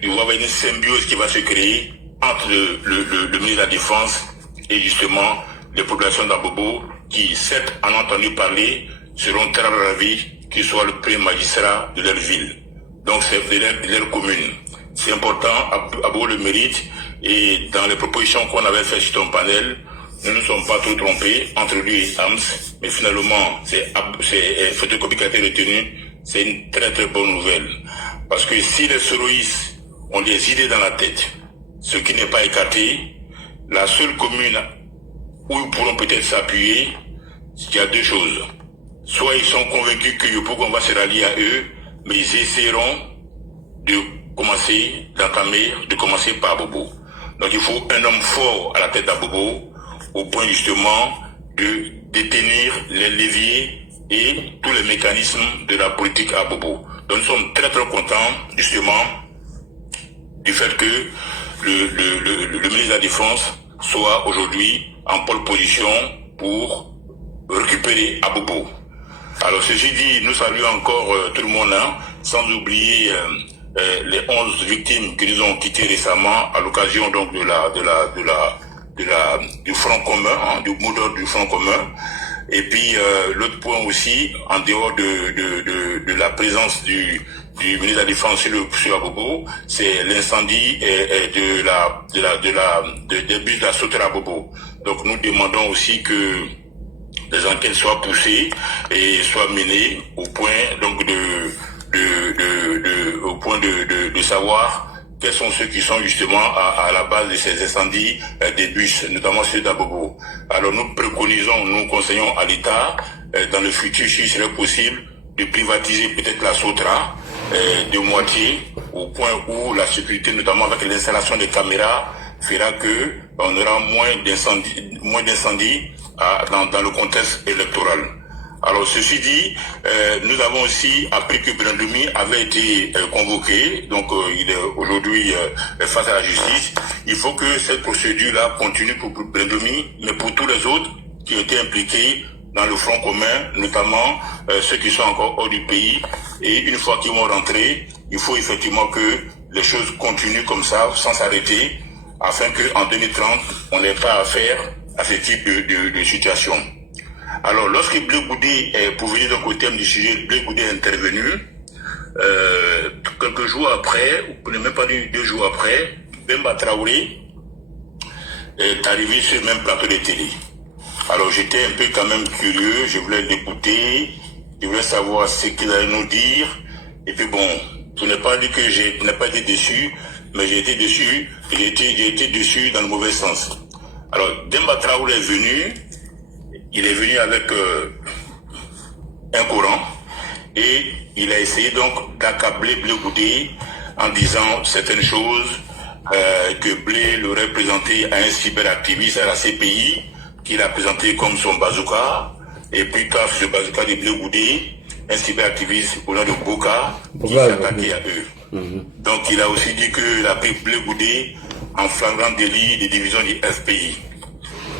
il va y avoir une symbiose qui va se créer entre le ministre de la Défense et justement les populations d'Abobo qui, certes, en ont entendu parler, seront très ravis qu'il soit le premier magistrat de leur ville. Donc c'est de leur commune. C'est important, Abobo le mérite, et dans les propositions qu'on avait faites sur ton panel, nous ne sommes pas trop trompés entre lui et Hams, mais finalement, c'est photocopie qui a été retenu. C'est une très très bonne nouvelle. Parce que si les soroïstes ont des idées dans la tête, ce qui n'est pas écarté, la seule commune où ils pourront peut-être s'appuyer, il y a deux choses. Soit ils sont convaincus que Yopougon va se rallier à eux, mais ils essaieront de commencer par Bobo. Donc il faut un homme fort à la tête d'Abobo, au point justement de détenir les leviers et tous les mécanismes de la politique à Bobo. Donc nous sommes très très contents justement du fait que le ministre de la Défense soit aujourd'hui en pole position pour récupérer Abobo. Alors ceci dit, nous saluons encore tout le monde, hein, sans oublier les 11 victimes qui nous ont quittés récemment à l'occasion donc du Front commun, hein, du mot d'ordre du Front commun. Et puis l'autre point aussi, en dehors de la présence du ministre de la Défense sur Abobo, c'est l'incendie des bus de la Sotra Abobo. Donc nous demandons aussi que les enquêtes soient poussées et soient menées au point donc de savoir quels sont ceux qui sont justement à la base de ces incendies des bus, notamment ceux d'Abobo. Alors nous préconisons, nous conseillons à l'État, dans le futur, si ce serait possible, de privatiser peut-être la Sotra de moitié, au point où la sécurité, notamment avec l'installation des caméras, fera que on aura moins d'incendies dans le contexte électoral. Alors ceci dit, nous avons aussi appris que Brandoumi avait été convoqué, donc il est aujourd'hui face à la justice. Il faut que cette procédure-là continue pour Brandoumi, mais pour tous les autres qui ont été impliqués dans le Front commun, notamment ceux qui sont encore hors du pays. Et une fois qu'ils vont rentrer, il faut effectivement que les choses continuent comme ça, sans s'arrêter, afin qu'en 2030, on n'ait pas affaire à ce type de situation. Alors, lorsque Blé Goudé, pour venir donc au thème du sujet, Blé Goudé est intervenu, quelques jours après, ou même pas 2 jours après, Bemba Traoré est arrivé sur le même plateau de télé. Alors, j'étais un peu quand même curieux, je voulais l'écouter, je voulais savoir ce qu'il allait nous dire, et puis bon, je n'ai pas dit que je n'ai pas été déçu, mais j'ai été déçu, j'ai été déçu dans le mauvais sens. Alors, Demba Traoré est venu, il est venu avec un Coran et il a essayé donc d'accabler Blé Goudé en disant certaines choses que Blé l'aurait présenté à un cyberactiviste à la CPI qu'il a présenté comme son bazooka, et puis quand ce bazooka de Blé Goudé, un cyberactiviste au nom de Boka qui s'est attaqué à eux. Donc il a aussi dit qu'il a pris Blé Goudé en flagrant délit de division du FPI.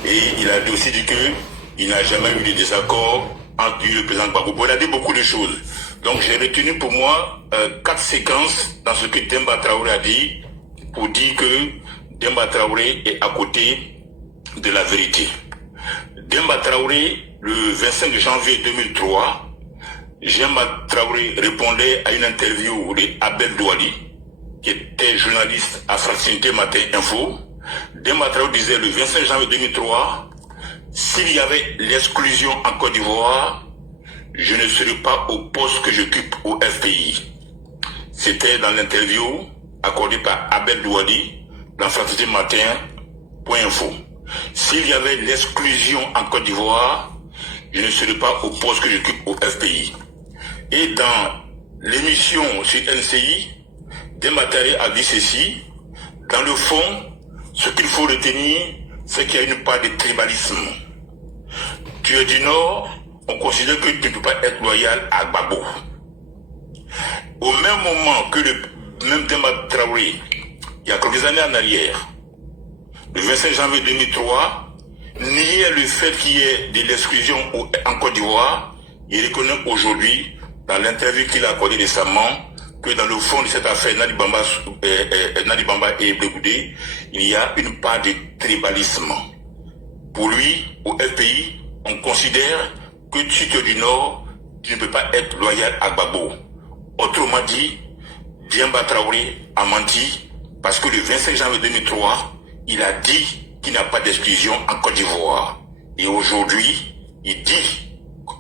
Et il a aussi dit qu'il n'a jamais eu de désaccord entre lui et le président Gbagbo. Il a dit beaucoup de choses. Donc j'ai retenu pour moi 4 séquences dans ce que Demba Traoré a dit pour dire que Demba Traoré est à côté de la vérité. Demba Traoré, le 25 janvier 2003, Jean-Marc Traoré répondait à une interview de Abel Douali, qui était journaliste à Fraternité Matin Info. Demba Traoré disait le 25 janvier 2003, s'il y avait l'exclusion en Côte d'Ivoire, je ne serais pas au poste que j'occupe au FPI. C'était dans l'interview accordée par Abel Douali dans Fraternité Matin.info. S'il y avait l'exclusion en Côte d'Ivoire, je ne serais pas au poste que j'occupe au FPI. Et dans l'émission sur NCI, Demba Traoré a dit ceci: dans le fond, ce qu'il faut retenir, c'est qu'il y a une part de tribalisme. Tu es du Nord, on considère que tu ne peux pas être loyal à Gbagbo. Au même moment que le même Demba Traoré, il y a quelques années en arrière, le 25 janvier 2003, niait le fait qu'il y ait de l'exclusion en Côte d'Ivoire, il reconnaît aujourd'hui, dans l'interview qu'il a accordée récemment, que dans le fond de cette affaire, Nadi Bamba et Blé Goudé, il y a une part de tribalisme. Pour lui, au FPI, on considère que si tu es du Nord, tu ne peux pas être loyal à Gbagbo. Autrement dit, Demba Traoré a menti parce que le 25 janvier 2003, il a dit qu'il n'y a pas d'exclusion en Côte d'Ivoire. Et aujourd'hui, il dit,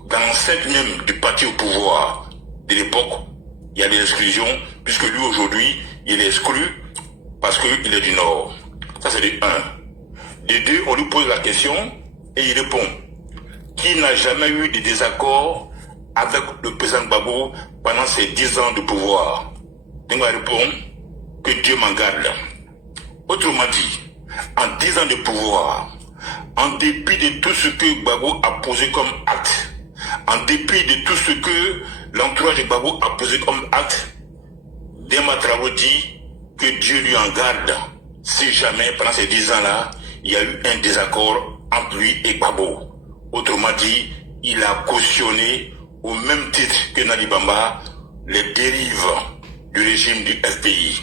dans l'enceinte même du parti au pouvoir de l'époque, il y a des exclusions, puisque lui aujourd'hui, il est exclu parce qu'il est du Nord. Ça c'est de 1. De 2, on lui pose la question et il répond qu'il n'a jamais eu de désaccord avec le président Gbagbo pendant ses 10 ans de pouvoir. Donc il répond que Dieu m'en garde. Autrement dit, en 10 ans de pouvoir, en dépit de tout ce que Gbagbo a posé comme acte, en dépit de tout ce que l'entourage de Gbagbo a posé comme acte, Demba Traoré dit que Dieu lui en garde si jamais pendant ces 10 ans-là, il y a eu un désaccord entre lui et Gbagbo. Autrement dit, il a cautionné au même titre que Nadi Bamba les dérives du régime du FPI.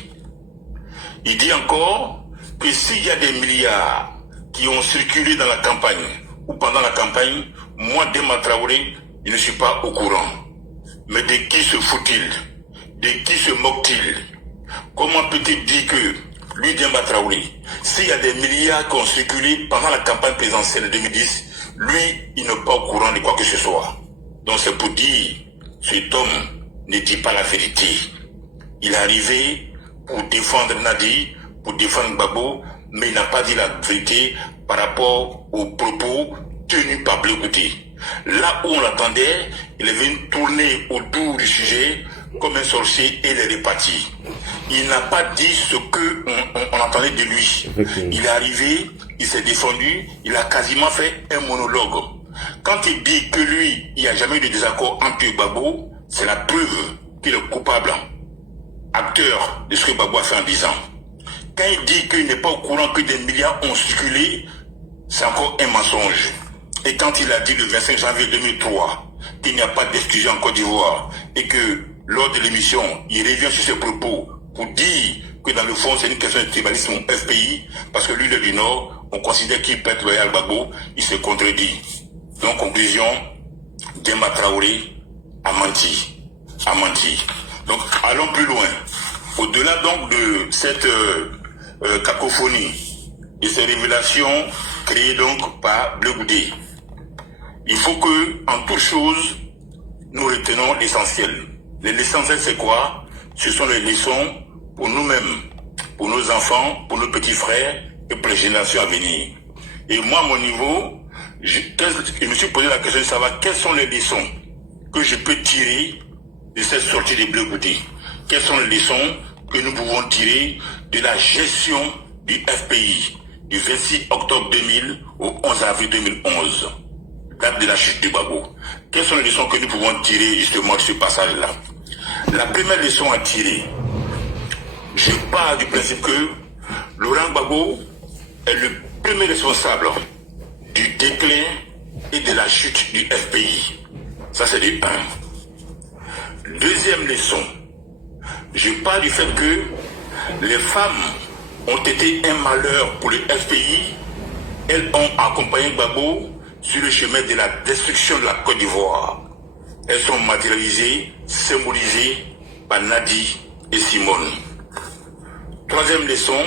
Il dit encore que s'il y a des milliards qui ont circulé dans la campagne ou pendant la campagne, moi, Demba Traoré, je ne suis pas au courant. Mais de qui se fout-il? De qui se moque-t-il? Comment peut-il dire que lui, Demba Traoré, s'il y a des milliards qui ont circulé pendant la campagne présidentielle de 2010, lui, il n'est pas au courant de quoi que ce soit. Donc c'est pour dire, cet homme ne dit pas la vérité. Il est arrivé pour défendre Nadi, pour défendre Gbagbo, mais il n'a pas dit la vérité par rapport aux propos tenus par Blé Goudé. Là où on l'attendait, il est venu tourner autour du sujet comme un sorcier et les répartit. Il n'a pas dit ce que on attendait de lui. Il est arrivé, il s'est défendu, il a quasiment fait un monologue. Quand il dit que lui, il n'y a jamais eu de désaccord entre Gbagbo, c'est la preuve qu'il est coupable, acteur de ce que Gbagbo a fait en 10 ans. Quand il dit qu'il n'est pas au courant que des milliards ont circulé, c'est encore un mensonge. Et quand il a dit le 25 janvier 2003 qu'il n'y a pas d'exclusion en Côte d'Ivoire et que lors de l'émission, il revient sur ses propos pour dire que dans le fond, c'est une question de tribalisme au FPI, parce que lui, le du Nord, on considère qu'il peut être loyal à Gbagbo, il se contredit. Donc, conclusion, Demba Traoré a menti. A menti. Donc, allons plus loin. Au-delà donc de cette cacophonie, de ces révélations créées donc par Blé Goudé, il faut que, en toute chose, nous retenons l'essentiel. L'essentiel, c'est quoi? Ce sont les leçons pour nous-mêmes, pour nos enfants, pour nos petits frères et pour les générations à venir. Et moi, à mon niveau, je me suis posé la question de savoir quelles sont les leçons que je peux tirer de cette sortie de Blé Goudé. Quelles sont les leçons que nous pouvons tirer de la gestion du FPI du 26 octobre 2000 au 11 avril 2011, date de la chute du Gbagbo. Quelles sont les leçons que nous pouvons tirer justement de ce passage-là? La première leçon à tirer, je pars du principe que Laurent Gbagbo est le premier responsable du déclin et de la chute du FPI. Ça, c'est du 1. Deuxième leçon, je pars du fait que les femmes ont été un malheur pour le FPI. Elles ont accompagné Gbagbo sur le chemin de la destruction de la Côte d'Ivoire. elles sont matérialisées, symbolisées par Nadi et Simone. Troisième leçon,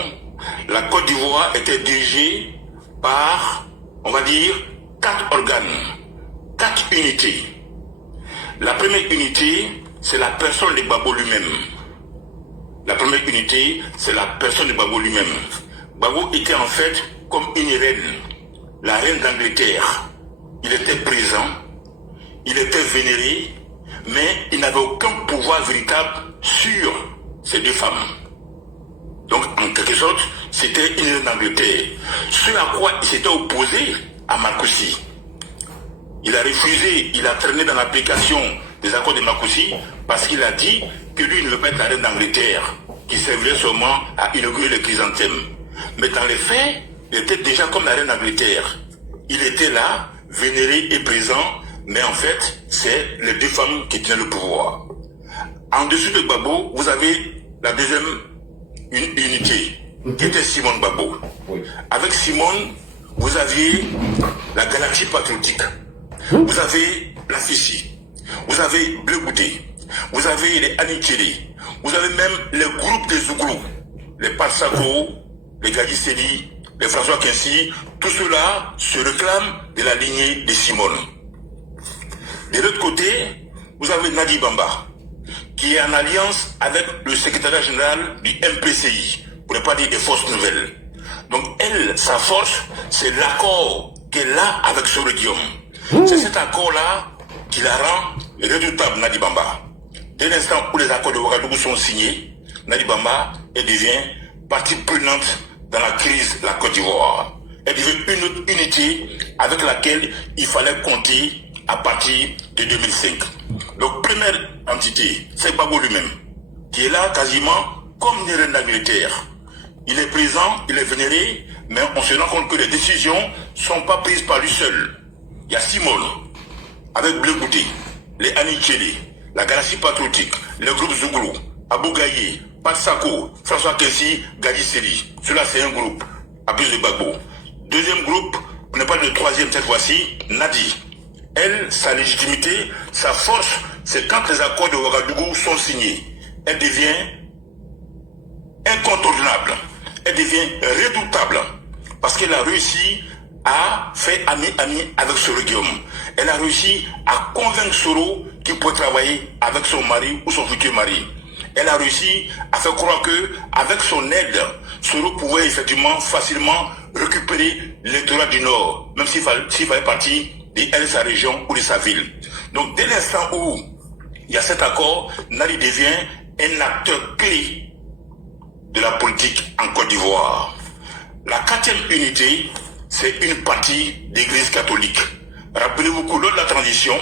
la Côte d'Ivoire était dirigée par, on va dire, 4 organes, 4 unités. La première unité, c'est la personne de Gbagbo lui-même. La première unité, c'est la personne de Gbagbo lui-même. Gbagbo était en fait comme une reine, la reine d'Angleterre. Il était présent, il était vénéré, mais il n'avait aucun pouvoir véritable sur ces 2 femmes. Donc, en quelque sorte, c'était une reine d'Angleterre. Ce à quoi il s'était opposé à Marcoussi. Il a refusé, il a traîné dans l'application des accords de Marcoussi parce qu'il a dit que lui ne veut pas être la reine d'Angleterre, qui servait seulement à inaugurer les chrysanthèmes. Mais dans les faits, il était déjà comme la reine d'Angleterre. Il était là, vénéré et présent, mais en fait, c'est les 2 femmes qui tenaient le pouvoir. En dessous de Gbagbo, vous avez la deuxième unité, qui était Simone Gbagbo. Avec Simone, vous aviez la Galaxie Patriotique. Vous avez la FICI, vous avez Bleu Goudé, vous avez les Anikele, vous avez même les groupes des Zouglou, les Patsako, les Gadiseli, les François Kinsi, tout cela se réclame de la lignée de Simone. De l'autre côté, vous avez Nadi Bamba, qui est en alliance avec le secrétariat général du MPCI, pour ne pas dire des forces nouvelles. Donc elle, sa force, c'est l'accord qu'elle a avec Soro Guillaume. C'est cet accord-là qui la rend redoutable, Nadi Bamba. Dès l'instant où les accords de Ouagadougou sont signés, Nadi Bamba devient partie prenante dans la crise de la Côte d'Ivoire. Elle devient une autre unité avec laquelle il fallait compter à partir de 2005. Donc, première entité, c'est Gbagbo lui-même, qui est là quasiment comme une reine d'Angleterre. Il est présent, il est vénéré, mais on se rend compte que les décisions ne sont pas prises par lui seul. Il y a Simone, avec Bleu Goudé, les Anikele, la Galaxie Patriotique, le groupe Zouglou, Abou Gaye, Patsako, François Kessi, Gadiseli. Cela, c'est un groupe, à plus de Gbagbo. Deuxième groupe, on n'est pas le troisième cette fois-ci, Nadi. Elle, sa légitimité, sa force, c'est quand les accords de Ouagadougou sont signés. Elle devient incontournable. Elle devient redoutable. Parce qu'elle a réussi à faire ami-ami avec Soro Guillaume. Elle a réussi à convaincre Soro qu'il peut travailler avec son mari ou son futur mari. Elle a réussi à faire croire que, avec son aide, Soro pouvait effectivement facilement récupérer l'électorat du Nord, même s'il fallait partir de sa région ou de sa ville. Donc, dès l'instant où il y a cet accord, Nadi devient un acteur clé de la politique en Côte d'Ivoire. La 4e unité, c'est une partie d'église catholique. Rappelez-vous que lors de la transition,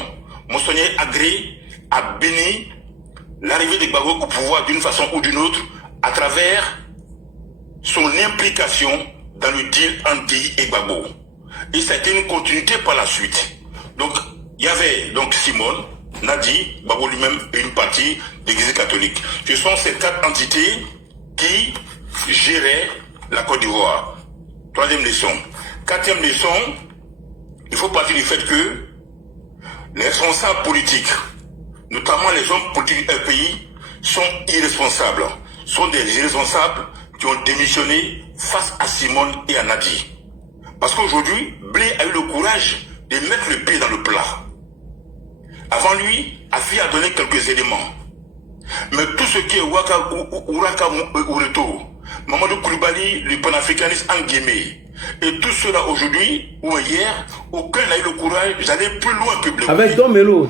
Monseigneur Agré a béni l'arrivée de Gbagbo au pouvoir d'une façon ou d'une autre à travers son implication dans le deal Anti et Gbagbo. Et ça a été une continuité par la suite. Donc, il y avait donc Simone, Nadi, Gbagbo lui-même et une partie d'église catholique. Ce sont ces 4 entités qui géraient la Côte d'Ivoire. 3e leçon. 4e leçon, il faut partir du fait que les responsables politiques, notamment les hommes politiques du pays, sont irresponsables. Sont des irresponsables qui ont démissionné face à Simone et à Nadi. Parce qu'aujourd'hui, Blé a eu le courage de mettre le pied dans le plat. Avant lui, Afi a donné quelques éléments. Mais tout ce qui est Ouaraka Oureto, Mamadou Koulibaly, le panafricaniste en Guémé, et tout cela aujourd'hui ou hier, aucun n'a eu le courage d'aller plus loin que Blé. Avec Don Melo.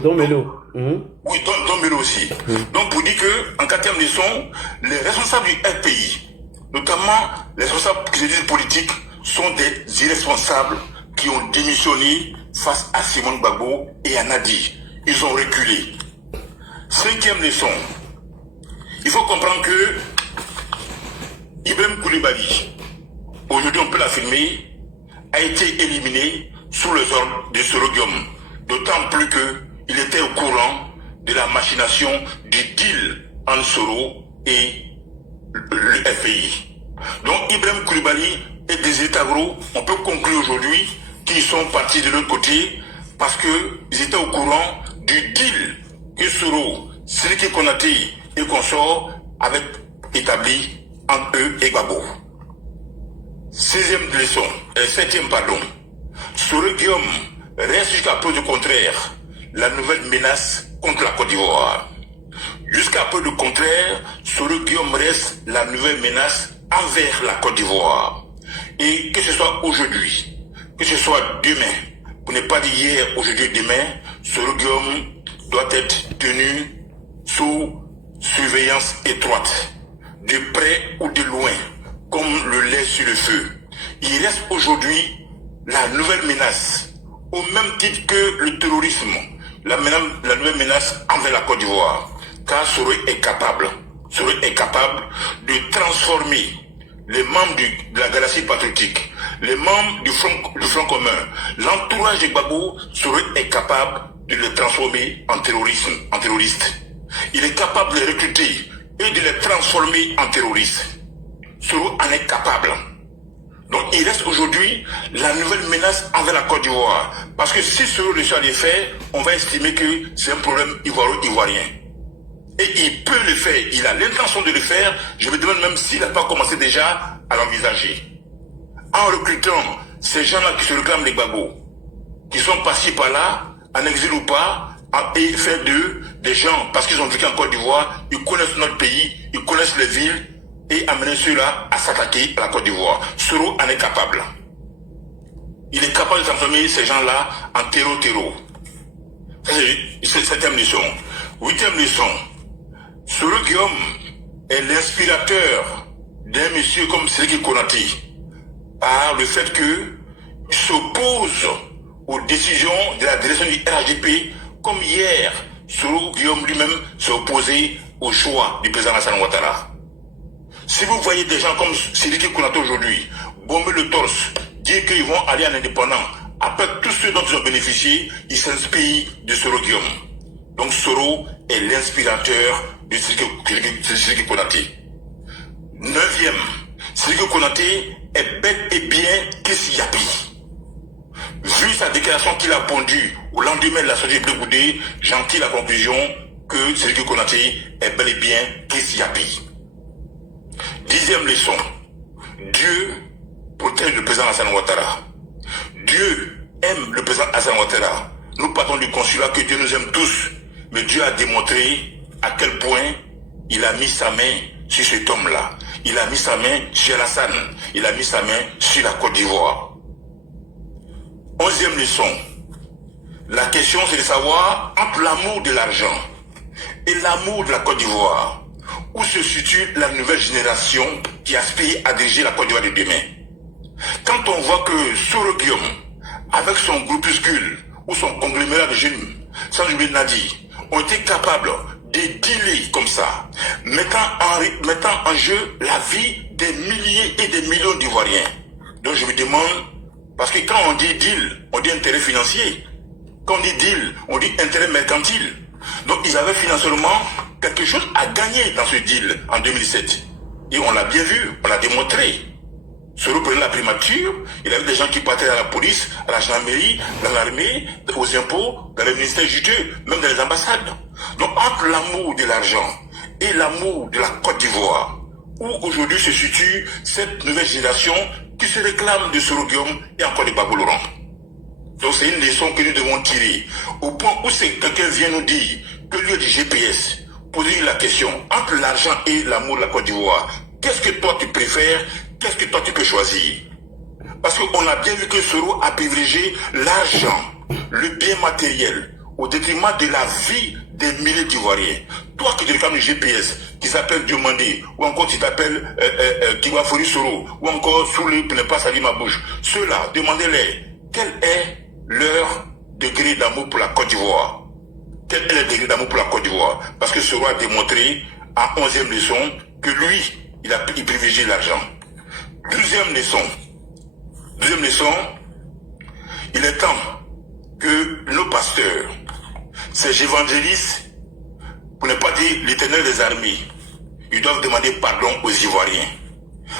Oui, Don Melo aussi. Donc pour dire que, en 4e leçon, les responsables du RPI, notamment les responsables que je dis politiques, sont des irresponsables qui ont démissionné face à Simone Gbagbo et à Nadi. Ils ont reculé. 5e leçon. Il faut comprendre que Ibrahim Koulibaly, aujourd'hui on peut l'affirmer, a été éliminé sous les ordres de Soro Guillaume. D'autant plus qu'il était au courant de la machination du deal entre Soro et le FPI. Donc Ibrahim Koulibaly et des États gros, on peut conclure aujourd'hui qu'ils sont partis de l'autre côté parce qu'ils étaient au courant du deal que Soro, Sidiki Konaté et consorts avaient établi entre eux et Gbagbo. Septième pardon. Soro Guillaume reste jusqu'à preuve du contraire la nouvelle menace contre la Côte d'Ivoire. Jusqu'à preuve du contraire, Soro Guillaume reste la nouvelle menace envers la Côte d'Ivoire. Et que ce soit aujourd'hui, que ce soit demain, pour ne pas dire hier, aujourd'hui, demain, Soro Guillaume doit être tenu sous surveillance étroite, de près ou de loin, comme le lait sur le feu. Il reste aujourd'hui la nouvelle menace, au même titre que le terrorisme, la nouvelle menace envers la Côte d'Ivoire. Car Soro est capable de transformer les membres de la galaxie patriotique, les membres du Front commun, l'entourage de Gbagbo. Soro est capable de les transformer en terroristes. Il est capable de les recruter et de les transformer en terroristes. Soro en est capable. Donc il reste aujourd'hui la nouvelle menace envers la Côte d'Ivoire. Parce que si Soro réussit à les faire, on va estimer que c'est un problème ivoirien. Et il peut le faire, il a l'intention de le faire. Je me demande même s'il n'a pas commencé déjà à l'envisager. En recrutant ces gens-là qui se réclament les Gbagbo, qui sont passés par là, en exil ou pas, et faire d'eux des gens, parce qu'ils ont vécu en Côte d'Ivoire, ils connaissent notre pays, ils connaissent les villes, et amener ceux-là à s'attaquer à la Côte d'Ivoire. Soro en est capable. Il est capable de transformer ces gens-là en terreau. C'est la septième leçon. Huitième leçon. Soro Guillaume est l'inspirateur d'un monsieur comme Sidiki Konaté par le fait qu'il s'oppose aux décisions de la direction du RHDP, comme hier, Soro Guillaume lui-même s'est opposé au choix du président Alassane Ouattara. Si vous voyez des gens comme Sidiki Konaté aujourd'hui bomber le torse, dire qu'ils vont aller en indépendant, après tout ce dont ils ont bénéficié, ils s'inspirent de Soro Guillaume. Donc Soro est l'inspirateur de Sidiki Konaté. Neuvième, Sidiki Konaté est bel et bien Kess Yapi. Vu sa déclaration qu'il a pondue au lendemain de la sortie de Blé Goudé, j'en tire la conclusion que Sidiki Konaté est bel et bien Kess Yapi. Dixième leçon. Dieu protège le président Alassane Ouattara. Dieu aime le président Alassane Ouattara. Nous partons du consulat que Dieu nous aime tous. Mais Dieu a démontré à quel point il a mis sa main sur cet homme-là. Il a mis sa main sur Alassane. Il a mis sa main sur la Côte d'Ivoire. Onzième leçon. La question, c'est de savoir entre l'amour de l'argent et l'amour de la Côte d'Ivoire, où se situe la nouvelle génération qui aspire à diriger la Côte d'Ivoire de demain. Quand on voit que Soro Guillaume, avec son groupuscule ou son conglomérat de jeunes, sans oublier Nadi, ont été capables de dealer comme ça, mettant en jeu la vie des milliers et des millions d'Ivoiriens. Donc je me demande, parce que quand on dit deal, on dit intérêt financier. Quand on dit deal, on dit intérêt mercantile. Donc ils avaient financièrement quelque chose à gagner dans ce deal en 2007. Et on l'a bien vu, on l'a démontré. Soro prenait la primature, il y avait des gens qui partaient à la police, à la gendarmerie, dans l'armée, aux impôts, dans les ministères juteux, même dans les ambassades. Donc entre l'amour de l'argent et l'amour de la Côte d'Ivoire, où aujourd'hui se situe cette nouvelle génération qui se réclame de Soro Guillaume et encore de Gbagbo Laurent. Donc c'est une leçon que nous devons tirer. Au point où quelqu'un vient nous dire que lui du GPS, poser la question entre l'argent et l'amour de la Côte d'Ivoire, qu'est-ce que toi tu préfères? Qu'est-ce que toi tu peux choisir? Parce qu'on a bien vu que Soro a privilégié l'argent, le bien matériel, au détriment de la vie des milliers d'Ivoiriens. Toi qui te réclames le GPS, qui s'appelle Diomandé, ou encore qui t'appelle Kiwafori Soro, ou encore Soulé pour ne pas salir ma bouche, ceux-là, demandez-les, quel est leur degré d'amour pour la Côte d'Ivoire? Quel est le degré d'amour pour la Côte d'Ivoire? Parce que Soro a démontré, en 11e leçon, que lui, il privilégie l'argent. 12e leçon. Deuxième leçon, il est temps que nos pasteurs, ces évangélistes, pour ne pas dire l'Éternel des armées, ils doivent demander pardon aux Ivoiriens.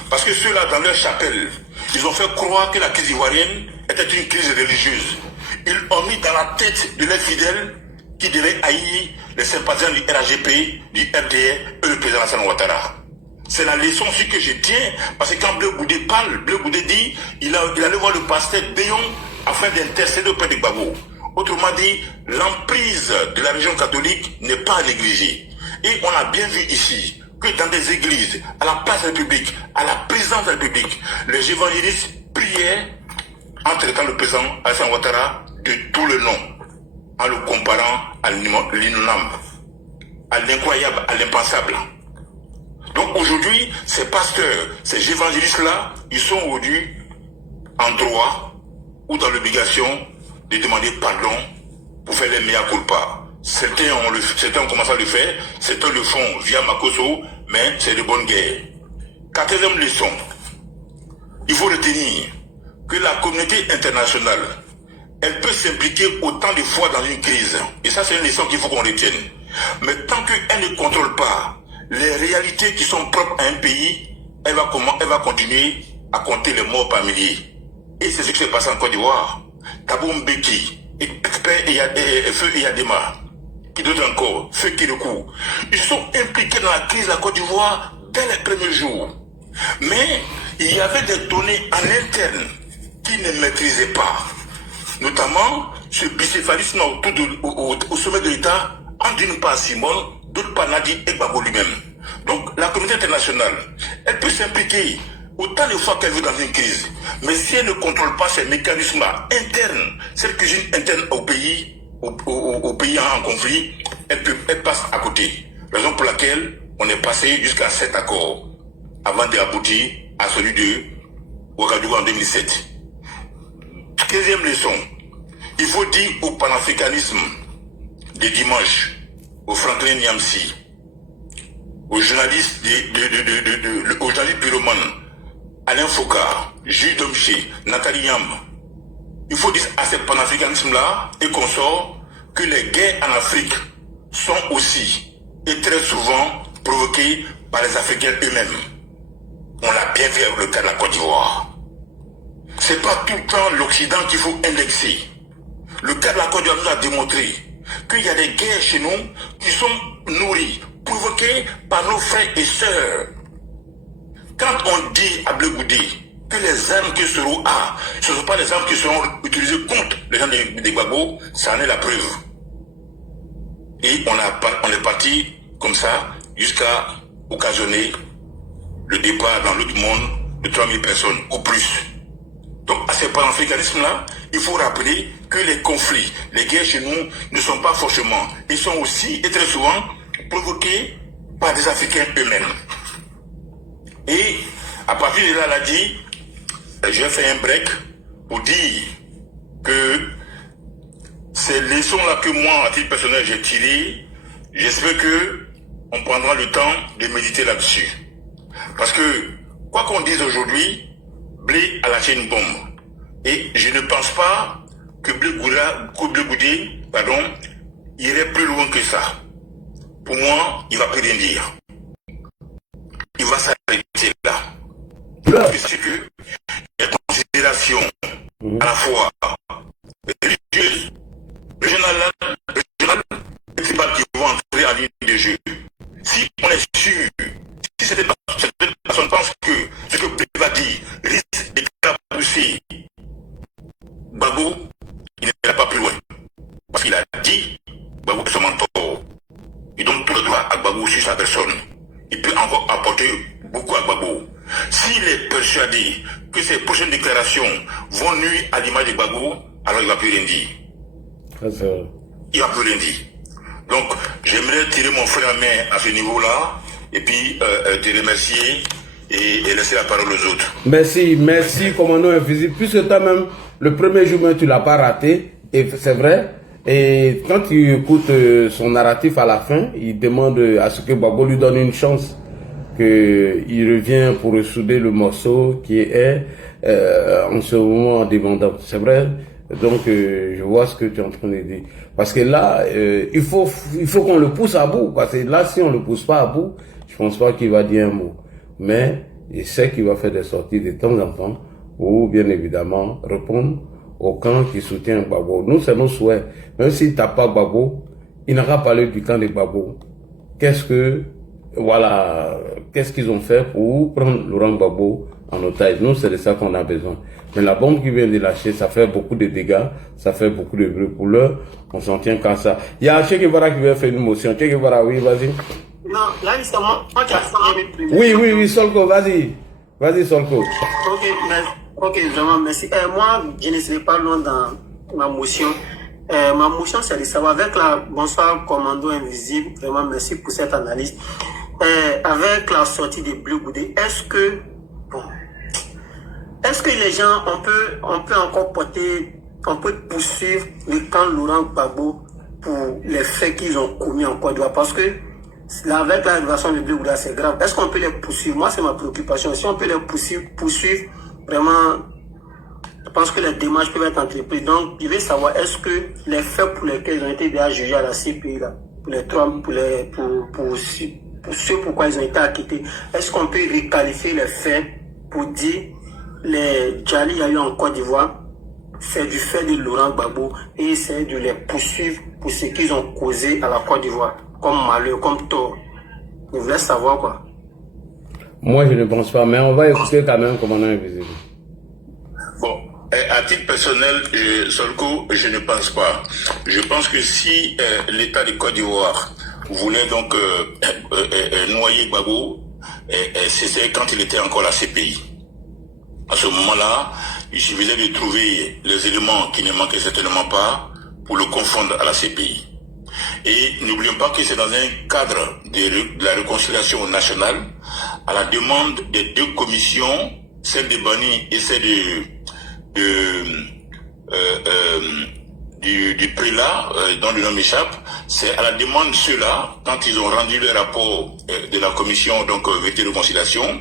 Parce que ceux-là, dans leur chapelle, ils ont fait croire que la crise ivoirienne était une crise religieuse. Ils ont mis dans la tête de leurs fidèles qui devait haïr les sympathisants du RAGP, du RDR et le président Alassane Ouattara. C'est la leçon aussi que je tiens, parce que quand Bleu Goudé parle, Bleu Goudé dit il allait voir le pasteur Béon afin d'intercéder auprès de Gbagbo. Autrement dit, l'emprise de la religion catholique n'est pas à négliger. Et on a bien vu ici que dans des églises, à la place de la République, à la présidence de la République, les évangélistes priaient en traitant le président Alassane Ouattara de tout le nom, en le comparant à l'innommable, à l'incroyable, à l'impensable. Donc aujourd'hui, ces pasteurs, ces évangélistes-là, ils sont aujourd'hui en droit ou dans l'obligation de demander pardon pour faire les mea culpa. Certains ont commencé à le faire, certains le font via Makoso, mais c'est de bonne guerre. Quatrième leçon, il faut retenir que la communauté internationale, elle peut s'impliquer autant de fois dans une crise. Et ça, c'est une leçon qu'il faut qu'on retienne. Mais tant qu'elle ne contrôle pas les réalités qui sont propres à un pays, elle va continuer à compter les morts par milliers. Et c'est ce qui s'est passé en Côte d'Ivoire. Thabo Mbeki, expert Feu Yadema, qui d'autre encore, Feu Kédougou, ils sont impliqués dans la crise de la Côte d'Ivoire dès les premiers jours. Mais il y avait des données en interne qu'ils ne maîtrisaient pas. Notamment ce bicéphalisme au sommet de l'État, en d'une part Simone, d'autre part Nadi et Gbagbo lui-même. Donc la communauté internationale, elle peut s'impliquer autant de fois qu'elle veut dans une crise. Mais si elle ne contrôle pas ces mécanismes internes, cette cuisine interne au pays en conflit, elle passe à côté. Raison pour laquelle on est passé jusqu'à 7 accords avant d'aboutir à celui de Ouagadougou en 2007. 15e leçon, il faut dire au panafricanisme de dimanche, au Franklin Nyamsi, aux journalistes aux journalistes pyromane, Alain Foucault, Jules Domché, Nathalie Yam, il faut dire à ce panafricanisme-là et qu'on sort que les guerres en Afrique sont aussi et très souvent provoquées par les Africains eux-mêmes. On l'a bien vu avec le cas de la Côte d'Ivoire. C'est pas tout le temps l'Occident qu'il faut indexer. Le cas de la Côte d'Ivoire nous a démontré qu'il y a des guerres chez nous qui sont nourries, provoquées par nos frères et sœurs. Quand on dit à Bleu Goudé que les armes que Soro a, ce ne sont pas les armes qui seront utilisées contre les gens des Gbagbo, ça en est la preuve. Et on est parti comme ça jusqu'à occasionner le départ dans l'autre monde de 3000 personnes ou plus. Donc à ce panafricanisme-là, il faut rappeler que les conflits, les guerres chez nous ne sont pas forcément, ils sont aussi et très souvent provoqués par des Africains eux-mêmes. Et à partir de là, elle a dit, je vais faire un break pour dire que ces leçons-là que moi, à titre personnel, j'ai tirées, j'espère que on prendra le temps de méditer là-dessus. Parce que, quoi qu'on dise aujourd'hui, Blé a lâché une bombe. Et je ne pense pas que Blé Goudé, irait plus loin que ça. Pour moi, il ne va plus rien dire. Il va s'arrêter là. C'est que les considérations à la fois religieuses, régionales et tribales qui vont entrer en ligne de jeu. Si on est sûr, si certaines personnes pensent que ce que Blé va dire risque d'éclabousser Gbagbo, il n'ira pas plus loin. Parce qu'il a dit, Gbagbo est son mentor. Il donne tout le droit à Gbagbo sur sa personne. Il peut encore apporter beaucoup à Gbagbo. S'il est persuadé que ces prochaines déclarations vont nuire à l'image de Gbagbo, alors il ne va plus rien dire. Il ne va plus rien dire. Donc, j'aimerais tirer mon frère à main à ce niveau-là, et puis te remercier et laisser la parole aux autres. Merci, commandant invisible. Puisque toi-même, le premier jour, tu ne l'as pas raté, et c'est vrai. Et quand tu écoutes son narratif à la fin, il demande à ce que Gbagbo lui donne une chance, qu'il revient pour ressouder le morceau qui est en ce moment dépendant. C'est vrai. Donc, je vois ce que tu es en train de dire. Parce que là, il faut qu'on le pousse à bout. Parce que là, si on ne le pousse pas à bout, je pense pas qu'il va dire un mot. Mais il sait qu'il va faire des sorties de temps en temps pour, bien évidemment, répondre au camp qui soutient Gbagbo. Nous, c'est nos souhaits. Même s'il ne tape pas Gbagbo, il n'a qu'à parler du camp de Gbagbo. Qu'est-ce qu'ils ont fait pour prendre Laurent Gbagbo en otage? Nous, c'est de ça qu'on a besoin. Mais la bombe qui vient de lâcher, ça fait beaucoup de dégâts, ça fait beaucoup de bruit pour l'heure. On s'en tient qu'à ça. Il y a Che Guevara qui veut faire une motion. Che Guevara, oui, vas-y. Non, là, c'est moi qui a fait Oui, Solko, vas-y. Vas-y, Solko. Ok, vraiment, merci. Moi, je ne serai pas loin dans ma motion. Ma motion, c'est de savoir, avec la bonsoir commando invisible, vraiment merci pour cette analyse. Avec la sortie de Bleu Goudé, est-ce que les gens, on peut encore on peut poursuivre le camp Laurent Gbagbo pour les faits qu'ils ont commis en Côte d'Ivoire? Parce que là, avec l'arrivation de Bleu Goudé, c'est grave. Est-ce qu'on peut les poursuivre? Moi, c'est ma préoccupation. Si on peut les poursuivre, vraiment, je pense que les démarches peuvent être entreprises. Donc, je veux savoir, est-ce que les faits pour lesquels ils ont été déjà jugés à la CPI, là, pour ceux pourquoi ils ont été acquittés, est-ce qu'on peut requalifier les faits pour dire les Djali il y a eu en Côte d'Ivoire, c'est du fait de Laurent Gbagbo et essayer de les poursuivre pour ce qu'ils ont causé à la Côte d'Ivoire, comme malheur, comme tort. Je voulais savoir quoi. Moi, je ne pense pas, mais on va écouter quand même commandant invisible. Bon, à titre personnel, Solko, je ne pense pas. Je pense que si l'État de Côte d'Ivoire voulait donc noyer Gbagbo, c'était quand il était encore à la CPI. À ce moment-là, il suffisait de trouver les éléments qui ne manquaient certainement pas pour le confondre à la CPI. Et n'oublions pas que c'est dans un cadre de la réconciliation nationale, à la demande des deux commissions, celle de Bani et celle du prélat, dont le nom m'échappe. C'est à la demande de ceux-là, quand ils ont rendu le rapport de la commission, donc vérité et réconciliation,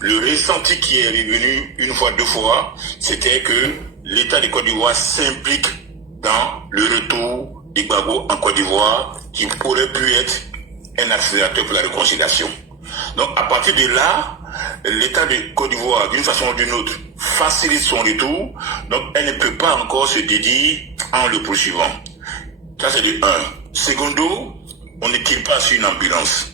le ressenti qui est revenu une fois, deux fois, c'était que l'État de Côte d'Ivoire s'implique dans le retour de Gbagbo en Côte d'Ivoire, qui aurait pu être un accélérateur pour la réconciliation. Donc à partir de là, l'État de Côte d'Ivoire, d'une façon ou d'une autre, facilite son retour, donc elle ne peut pas encore se dédier en le poursuivant. Ça c'est de 1. Secondo, on ne tire pas sur une ambulance.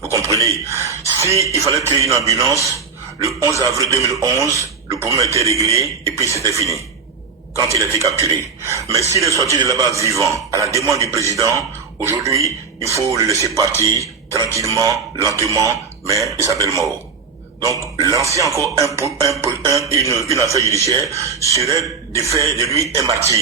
Vous comprenez? Si il fallait tirer une ambulance, le 11 avril 2011, le problème était réglé et puis c'était fini, quand il a été capturé. Mais s'il est sorti de là-bas vivant, à la demande du président, aujourd'hui, il faut le laisser partir tranquillement, lentement, mais il s'appelle mort. Donc, lancer encore une affaire judiciaire serait de faire de lui un martyr,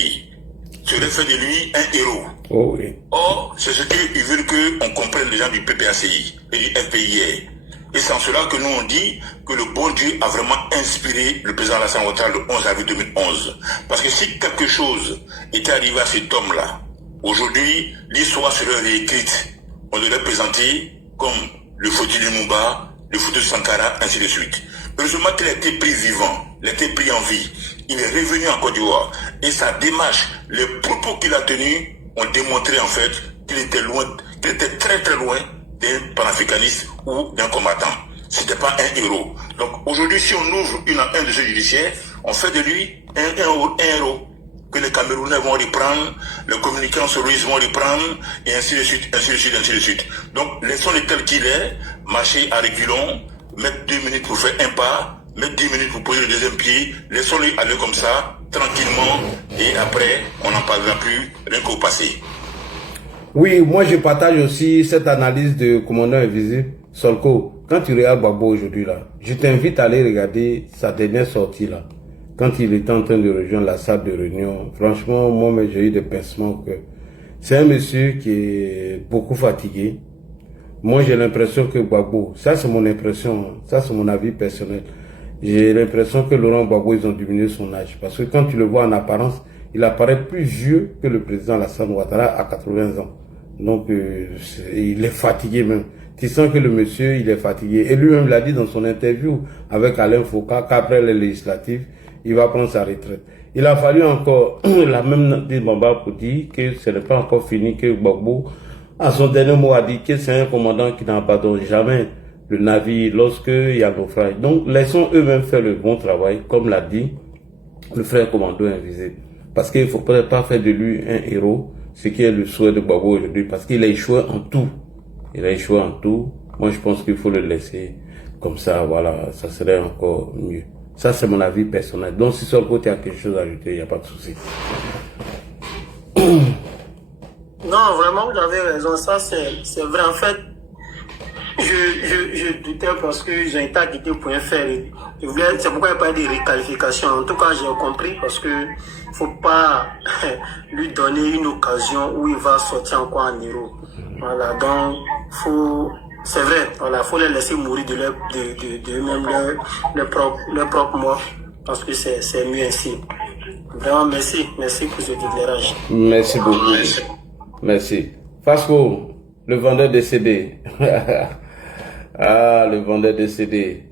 serait faire de lui un héros. Oh oui. Or, c'est ce qu'ils veulent qu'on comprenne les gens du PPACI et du FPIR. Et c'est en cela que nous on dit que le bon Dieu a vraiment inspiré le président Alassane Ouattara le 11 avril 2011. Parce que si quelque chose était arrivé à cet homme-là, aujourd'hui, l'histoire serait réécrite. On devrait présenter comme le Foti de Lumumba, le Foti de Sankara, ainsi de suite. Heureusement qu'il a été pris vivant, il a été pris en vie. Il est revenu en Côte d'Ivoire. Et sa démarche, les propos qu'il a tenus ont démontré en fait qu'il était loin, qu'il était très très loin d'un panafricaniste ou d'un combattant. C'était pas un héros. Donc aujourd'hui, si on ouvre un de ces judiciaires, on fait de lui un héros que les Camerounais vont reprendre, les communicants souris vont reprendre, et ainsi de suite, ainsi de suite, ainsi de suite. Donc laissons-le tel qu'il est, marcher à reculons, mettre 2 minutes pour faire un pas, mettre 10 minutes pour poser le deuxième pied, laissons-le aller comme ça, tranquillement, et après, on n'en parlera plus, rien qu'au passé. Oui, moi je partage aussi cette analyse de commandant invisible. Solko, quand tu regardes Gbagbo aujourd'hui là, je t'invite à aller regarder sa dernière sortie là. Quand il était en train de rejoindre la salle de réunion, franchement, moi j'ai eu des pincements au cœur. C'est un monsieur qui est beaucoup fatigué. Moi j'ai l'impression que Gbagbo, ça c'est mon impression, ça c'est mon avis personnel. J'ai l'impression que Laurent Gbagbo, ils ont diminué son âge. Parce que quand tu le vois en apparence, il apparaît plus vieux que le président Alassane Ouattara à 80 ans. Donc, il est fatigué même. Tu sens que le monsieur, il est fatigué. Et lui-même l'a dit dans son interview avec Alain Foucault qu'après les législatives, il va prendre sa retraite. Il a fallu encore la même Bamba pour dire que ce n'est pas encore fini, que Gbagbo, à son dernier mot, a dit que c'est un commandant qui n'abandonne jamais le navire lorsqu'il y a naufrage. Donc, laissons eux-mêmes faire le bon travail, comme l'a dit le frère commando invisible. Parce qu'il ne faut peut-être pas faire de lui un héros. ce qui est le souhait de Gbagbo aujourd'hui, parce qu'il a échoué en tout. Il a échoué en tout. Moi, je pense qu'il faut le laisser comme ça, voilà, ça serait encore mieux. Ça, c'est mon avis personnel. Donc, si sur le côté, il y a quelque chose à ajouter, il n'y a pas de souci. Non, vraiment, vous avez raison. Ça, c'est vrai. En fait, je doutais parce que j'ai été quitté pour un faire. C'est pourquoi il n'y a pas de réqualification. En tout cas, j'ai compris parce que faut pas lui donner une occasion où il va sortir encore en héros. Voilà, donc, c'est vrai, voilà, faut les laisser mourir de eux-mêmes, leur propre mort, parce que c'est mieux ainsi. Vraiment, merci pour cet éclairage. Merci beaucoup. Merci. Fasco, le vendeur de CD. Ah, le vendeur de CD.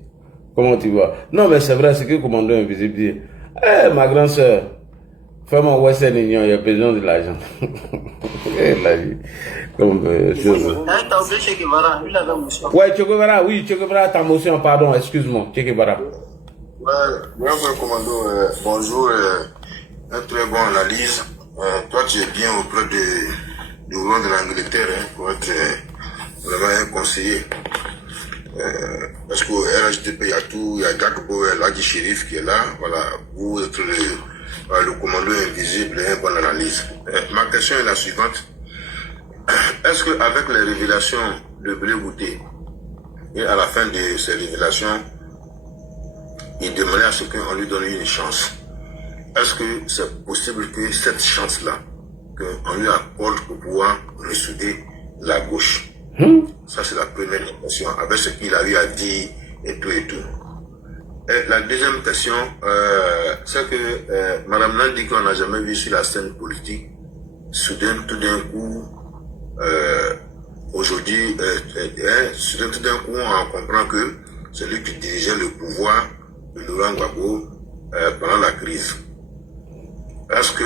Comment tu vois? Non, mais c'est vrai, c'est que le commandant invisible dit, eh, ma grande soeur, fais-moi Western Union, il y a besoin de l'argent. Comme chose. T'as oublié Che Guevara, lui, il avait motion. Ouais, Che Guevara, oui, Che Guevara, ta motion, pardon, excuse-moi, Che Guevara. Ouais, bien, commando, bonjour, une très bonne analyse. Toi, tu es bien auprès du roi de l'Angleterre, hein, pour être vraiment un conseiller. Parce qu'au RHDP, il y a tout, il y a Gakbo, il y a Ladi Shérif qui est là, voilà, vous êtes le commando invisible, une bonne analyse. Ma question est la suivante. Est-ce qu'avec les révélations de Blé Bouté, et à la fin de ces révélations, il demandait à ce qu'on lui donne une chance? Est-ce que c'est possible que cette chance-là, qu'on lui accorde pour pouvoir ressouder la gauche? Ça, c'est la première question, avec ce qu'il a eu à dire et tout et tout. Et la deuxième question, c'est que Madame Nan dit qu'on n'a jamais vu sur la scène politique, soudain, tout d'un coup, aujourd'hui, soudain, tout d'un coup, on comprend que c'est lui qui dirigeait le pouvoir de Laurent Gbagbo pendant la crise. Est-ce que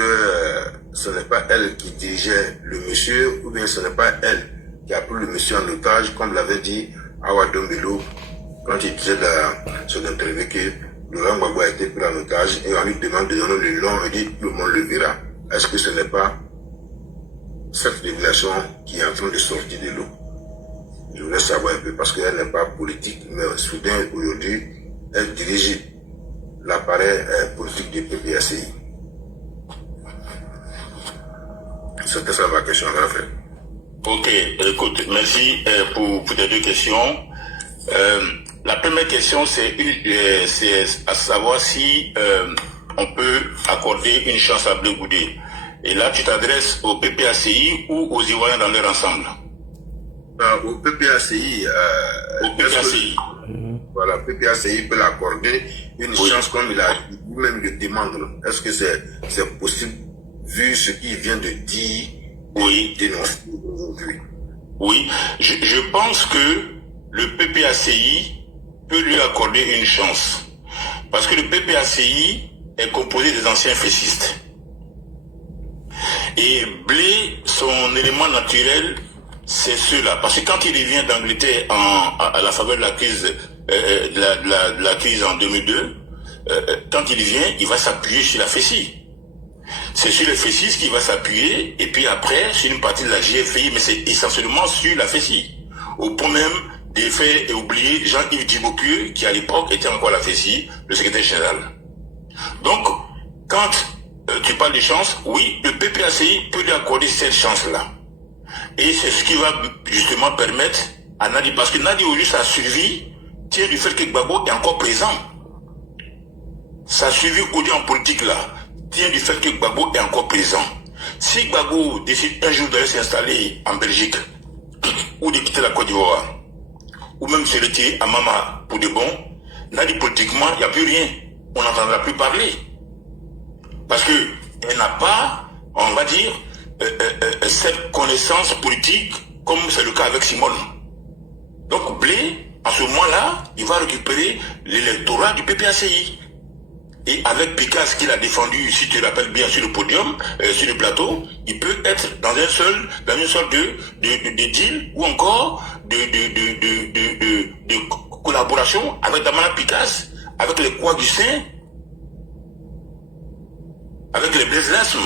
ce n'est pas elle qui dirigeait le monsieur, ou bien ce n'est pas elle qui a pris le monsieur en otage, comme l'avait dit Awa Dombelo quand il disait dans son interview que Laurent Gbagbo a été pris en otage et on lui demande de donner le nom et dit tout le monde le verra. Est-ce que ce n'est pas cette révélation qui est en train de sortir de l'eau? Je voulais savoir un peu parce qu'elle n'est pas politique, mais soudain aujourd'hui, elle dirige l'appareil politique du PPACI. C'était ça ma question, en fait. Ok, écoute, merci pour tes deux questions. La première question, c'est à savoir si on peut accorder une chance à Blé Goudé. Et là, tu t'adresses au PPACI ou aux Ivoiriens dans leur ensemble? Au PPACI. Au PPACI. Voilà, PPACI peut l'accorder une chance comme il a lui-même le demande. Est-ce que c'est possible vu ce qu'il vient de dire? Oui. Dénoncer aujourd'hui. Oui, je pense que le PPACI peut lui accorder une chance. Parce que le PPACI est composé des anciens fessistes. Et Blé, son élément naturel, c'est ceux-là. Parce que quand il revient d'Angleterre à la faveur de la crise, la crise en 2002, quand il vient, il va s'appuyer sur la FESI. C'est sur le FESI qu'il va s'appuyer, et puis après, sur une partie de la GFI, mais c'est essentiellement sur la FESI. Au point même de faire oublier Jean-Yves Djibopieux, qui à l'époque était encore à la FESI, le secrétaire général. Donc, quand tu parles de chance, oui, le PPACI peut lui accorder cette chance-là. Et c'est ce qui va justement permettre à Nadi, parce que Nadi aujourd'hui, sa survie tient du fait que Gbagbo est encore présent. Sa survie aujourd'hui en politique là, tient du fait que Gbagbo est encore présent. Si Gbagbo décide un jour d'aller s'installer en Belgique, ou de quitter la Côte d'Ivoire, ou même se retirer à Mama pour de bon, Nadi politiquement, il n'y a plus rien. On n'entendra plus parler. Parce que elle n'a pas, on va dire, cette connaissance politique comme c'est le cas avec Simone. Donc Blé, à ce moment-là, il va récupérer l'électorat du PPACI. Et avec Picasse qu'il a défendu, si tu te rappelles bien, sur le podium, sur le plateau, il peut être dans une sorte de deal ou encore de collaboration avec Damana Picasse, avec les Kouagussin, avec les Blaise Lasme.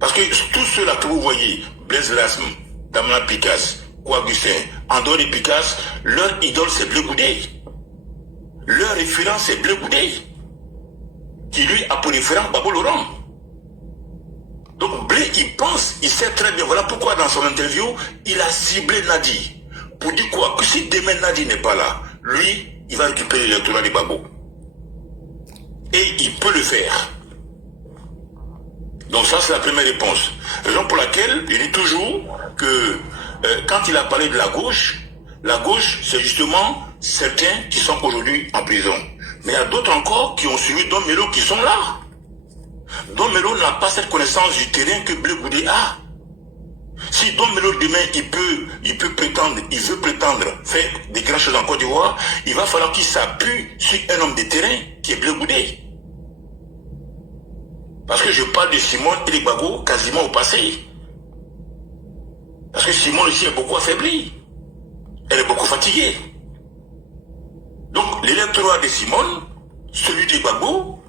Parce que tous ceux-là que vous voyez, Blaise Lasme, Damna Picasse, Augustin, Andoré Picasse, leur idole c'est Bleu Goudé. Leur référent c'est Bleu Goudé. Qui lui a pour référent Babo Laurent. Donc Blé, il pense, il sait très bien, voilà pourquoi dans son interview, il a ciblé Nadi. Pour dire quoi? Que si demain Nadi n'est pas là, lui, il va récupérer l'électorat de Babo. Et il peut le faire. Donc ça, c'est la première réponse. Raison pour laquelle il dit toujours que quand il a parlé de la gauche, c'est justement certains qui sont aujourd'hui en prison. Mais il y a d'autres encore qui ont suivi Don Melo qui sont là. Don Melo n'a pas cette connaissance du terrain que Bleu Goudé a. Si Don Melo demain il veut prétendre faire des grandes choses en Côte d'Ivoire, il va falloir qu'il s'appuie sur un homme de terrain qui est Bleu Goudé. Parce que je parle de Simon et de Gbagbo quasiment au passé. Parce que Simon aussi est beaucoup affaibli. Elle est beaucoup fatiguée. Donc l'électorat de Simone, celui de Gbagbo,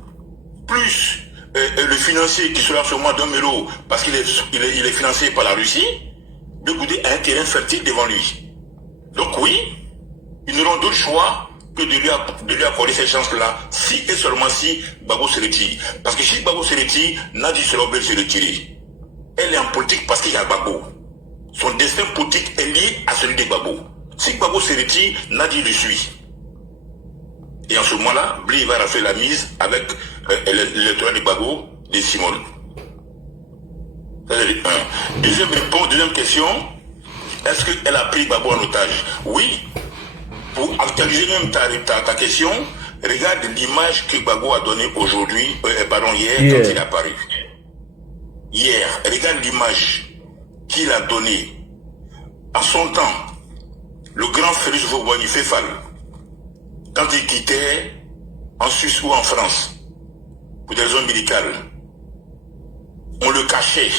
plus le financier qui sera sûrement Don Melo, parce qu'il est financé par la Russie, Bleu Goudé a un terrain fertile devant lui. Donc oui, ils n'auront d'autre choix que de lui accorder cette chance-là, si et seulement si Gbagbo se retire. Parce que si Gbagbo se retire, Nadi sera obligé de se retirer. Elle est en politique parce qu'il y a Gbagbo. Son destin politique est lié à celui de Gbagbo. Si Gbagbo se retire, Nadi le suit. Et en ce moment-là, Blé va faire la mise avec l'électorat de Gbagbo de Simone. Deuxième question, est-ce qu'elle a pris Gbagbo en otage? Oui. Pour actualiser même ta question, regarde l'image que Gbagbo a donnée aujourd'hui, hier, quand il est apparu. Hier, regarde l'image qu'il a donnée. En son temps, le grand Félix Faure-Boigny-Féfal, quand il quittait en Suisse ou en France, pour des raisons médicales, on le cachait.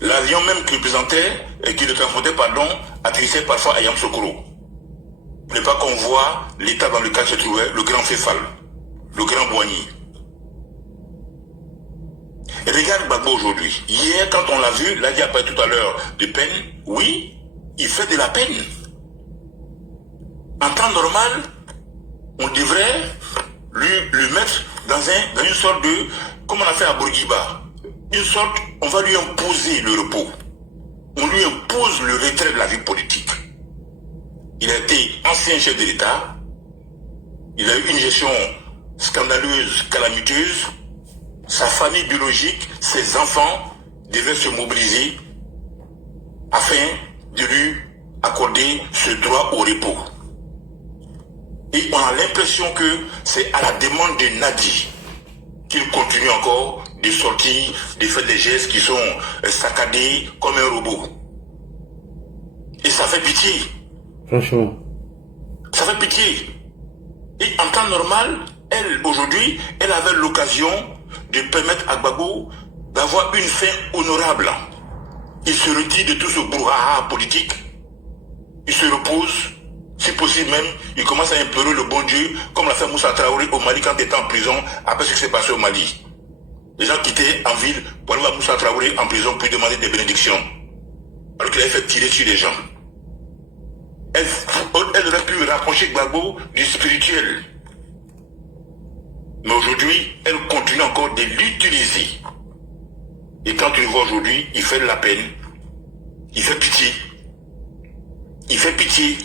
L'avion même qu'il présentait, et qui le transportait, atterrissait parfois à Yamoussoukro. Pour ne pas qu'on voit l'état dans lequel se trouvait le grand Féfal, le grand Boigny. Et regarde Gbagbo aujourd'hui. Hier, quand on l'a vu, là, il y a parlé tout à l'heure de peine. Oui, il fait de la peine. En temps normal, on devrait lui mettre dans une sorte de, comme on a fait à Bourguiba, on va lui imposer le repos. On lui impose le retrait de la vie politique. Il a été ancien chef de l'État. Il a eu une gestion scandaleuse, calamiteuse. Sa famille biologique, ses enfants devaient se mobiliser afin de lui accorder ce droit au repos. Et on a l'impression que c'est à la demande de Nadi qu'il continue encore de sortir, de faire des gestes qui sont saccadés comme un robot. Et ça fait pitié. Franchement. Ça fait pitié. Et en temps normal, elle, aujourd'hui, elle avait l'occasion de permettre à Gbagbo d'avoir une fin honorable. Il se retire de tout ce brouhaha politique. Il se repose. Si possible même, il commence à implorer le bon Dieu, comme l'a fait Moussa Traoré au Mali quand il était en prison, après ce qui s'est passé au Mali. Les gens qui étaient en ville pour aller voir Moussa Traoré en prison pour lui demander des bénédictions. Alors qu'il avait fait tirer sur les gens. Elle aurait pu rapprocher Gbagbo du spirituel. Mais aujourd'hui, elle continue encore de l'utiliser. Et quand tu le vois aujourd'hui, il fait de la peine. Il fait pitié. Il fait pitié.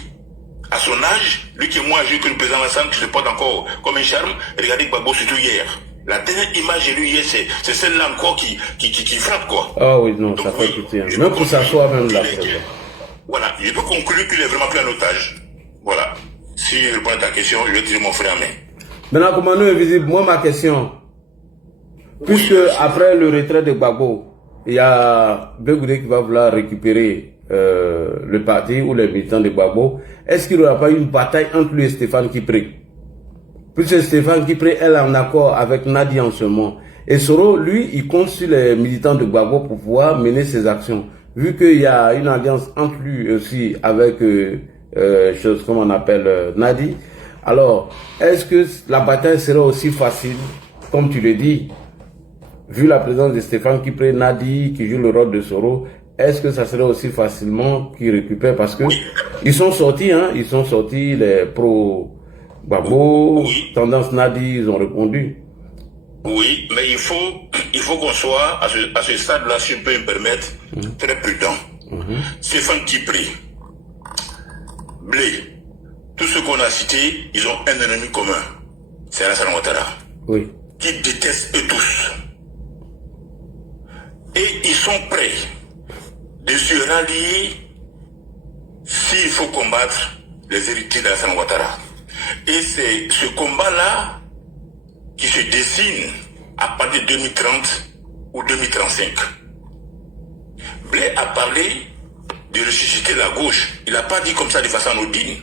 À son âge, lui qui est moins âgé que le président Lassane, qui se porte encore comme un charme, regardez Gbagbo surtout hier. La dernière image de lui hier, c'est celle-là encore qui frappe, quoi. Ah oui, non, donc, ça fait pitié. Même pour s'asseoir même là. Voilà, je peux conclure qu'il est vraiment pris en otage. Voilà. Si je réponds à ta question, je vais tirer mon frère en main. Maintenant, comment nous invisible, moi ma question, puisque après le retrait de Gbagbo, il y a Bleu Goudé qui va vouloir récupérer le parti ou les militants de Gbagbo, est-ce qu'il n'y aura pas eu une bataille entre lui et Stéphane Kipré? Puisque Stéphane Kipré est en accord avec Nadi en ce moment. Et Soro, lui, il compte sur les militants de Gbagbo pour pouvoir mener ses actions. Vu qu'il y a une alliance entre lui aussi avec chose comme on appelle Nadi, alors est-ce que la bataille sera aussi facile, comme tu le dis, vu la présence de Stéphane Kipré, Nadi, qui joue le rôle de Soro, est-ce que ça serait aussi facilement qu'ils récupèrent? Parce que ils sont sortis, hein, ils sont sortis, les pro-Gbagbo, tendance Nadi, ils ont répondu. Oui, mais il faut qu'on soit, à ce stade-là, si je peux me permettre, très prudent. Stéphane Kipré, Blé, tous ceux qu'on a cités, ils ont un ennemi commun. C'est Alassane Ouattara. Oui. Qui détestent eux tous. Et ils sont prêts de se rallier s'il faut combattre les héritiers d'Alassane Ouattara. Et c'est ce combat-là qui se dessine à partir de 2030 ou 2035. Blé a parlé de ressusciter la gauche. Il n'a pas dit comme ça de façon anodine.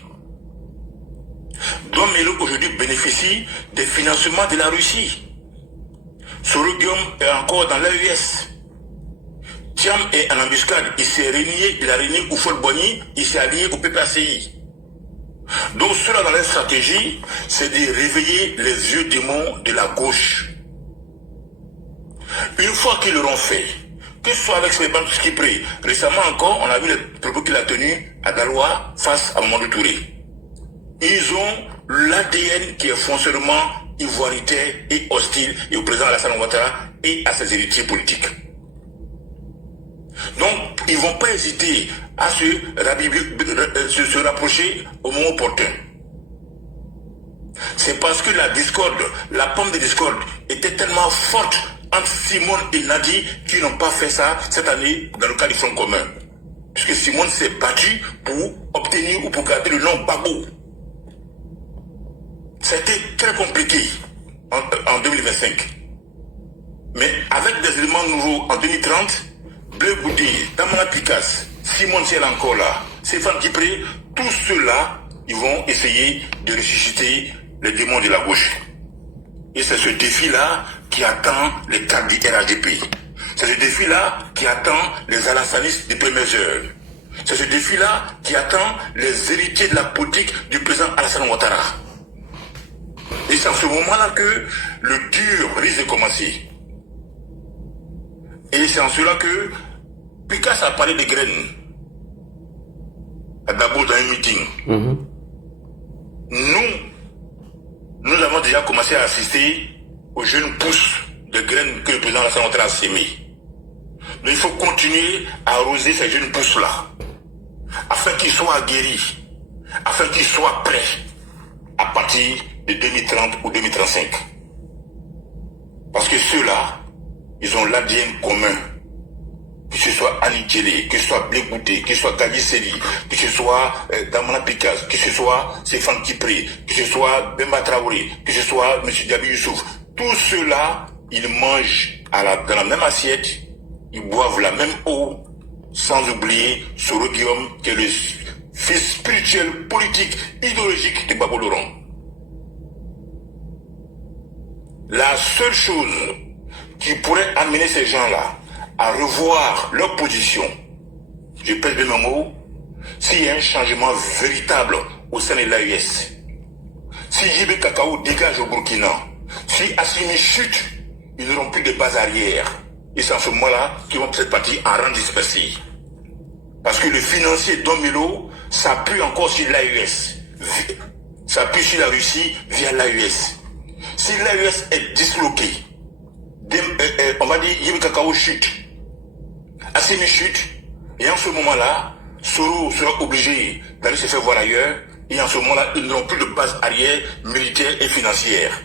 Domelo aujourd'hui bénéficie des financements de la Russie. Soro Guillaume est encore dans l'AES. Thiam est en embuscade. Il a régné Oufol Boni, il s'est allié au PPACI. Donc cela dans leur stratégie, c'est de réveiller les yeux démons de la gauche. Une fois qu'ils l'auront fait, que ce soit avec Stéphane Kipré, récemment encore, on a vu les propos qu'il a tenus à Galois face à Mamadou Touré. Ils ont l'ADN qui est foncièrement ivoiritaire et hostile et au président Alassane Ouattara et à ses héritiers politiques. Donc, ils ne vont pas hésiter à se rapprocher au moment opportun. C'est parce que la discorde, la pomme de discorde était tellement forte entre Simone et Nadi qu'ils n'ont pas fait ça cette année dans le cas du Front commun. Puisque Simone s'est battu pour obtenir ou pour garder le nom Gbagbo. C'était très compliqué en 2025. Mais avec des éléments nouveaux en 2030, Blé Goudé, Damana Picasse, Simone Ciel encore là, Stéphane Kipré, tous ceux-là, ils vont essayer de ressusciter les démons de la gauche. Et c'est ce défi-là qui attend les cadres du RHDP. C'est ce défi-là qui attend les alassanistes des premières heures. C'est ce défi-là qui attend les héritiers de la politique du président Alassane Ouattara. Et c'est en ce moment-là que le dur risque de commencer. Et c'est en cela que Picasso a parlé des graines. D'abord dans un meeting. Nous avons déjà commencé à assister aux jeunes pousses de graines que le président Alassane Ouattara a sémées. Mais il faut continuer à arroser ces jeunes pousses-là, afin qu'ils soient aguerris, afin qu'ils soient prêts à partir de 2030 ou 2035. Parce que ceux-là, ils ont l'ADN commun. Que ce soit Annie Djelé, que ce soit Blé Goudé, que ce soit Gali Seri, que ce soit Damana Picasse, que ce soit Stéphane Kipré, que ce soit Bemba Traoré, que ce soit M. Diaby Youssouf. Tous ceux-là, ils mangent dans la même assiette, ils boivent la même eau, sans oublier Soro Guillaume, qui est le fils spirituel, politique, idéologique de Gbagbo Laurent. La seule chose qui pourrait amener ces gens-là à revoir leur position, je pèse bien mes mots, s'il y a un changement véritable au sein de l'AES, si JB Kakao dégage au Burkina, si Assimi chute, ils n'auront plus de base arrière. Et c'est en ce moment-là qu'ils vont peut-être partir en rang dispersé. Parce que le financier Domelo s'appuie encore sur l'AES, s'appuie sur la Russie via l'AES. Si l'AES est disloqué, on va dire JB Kakao chute, Assimi chute, et en ce moment-là, Soro sera obligé d'aller se faire voir ailleurs, et en ce moment-là, ils n'auront plus de base arrière militaire et financière.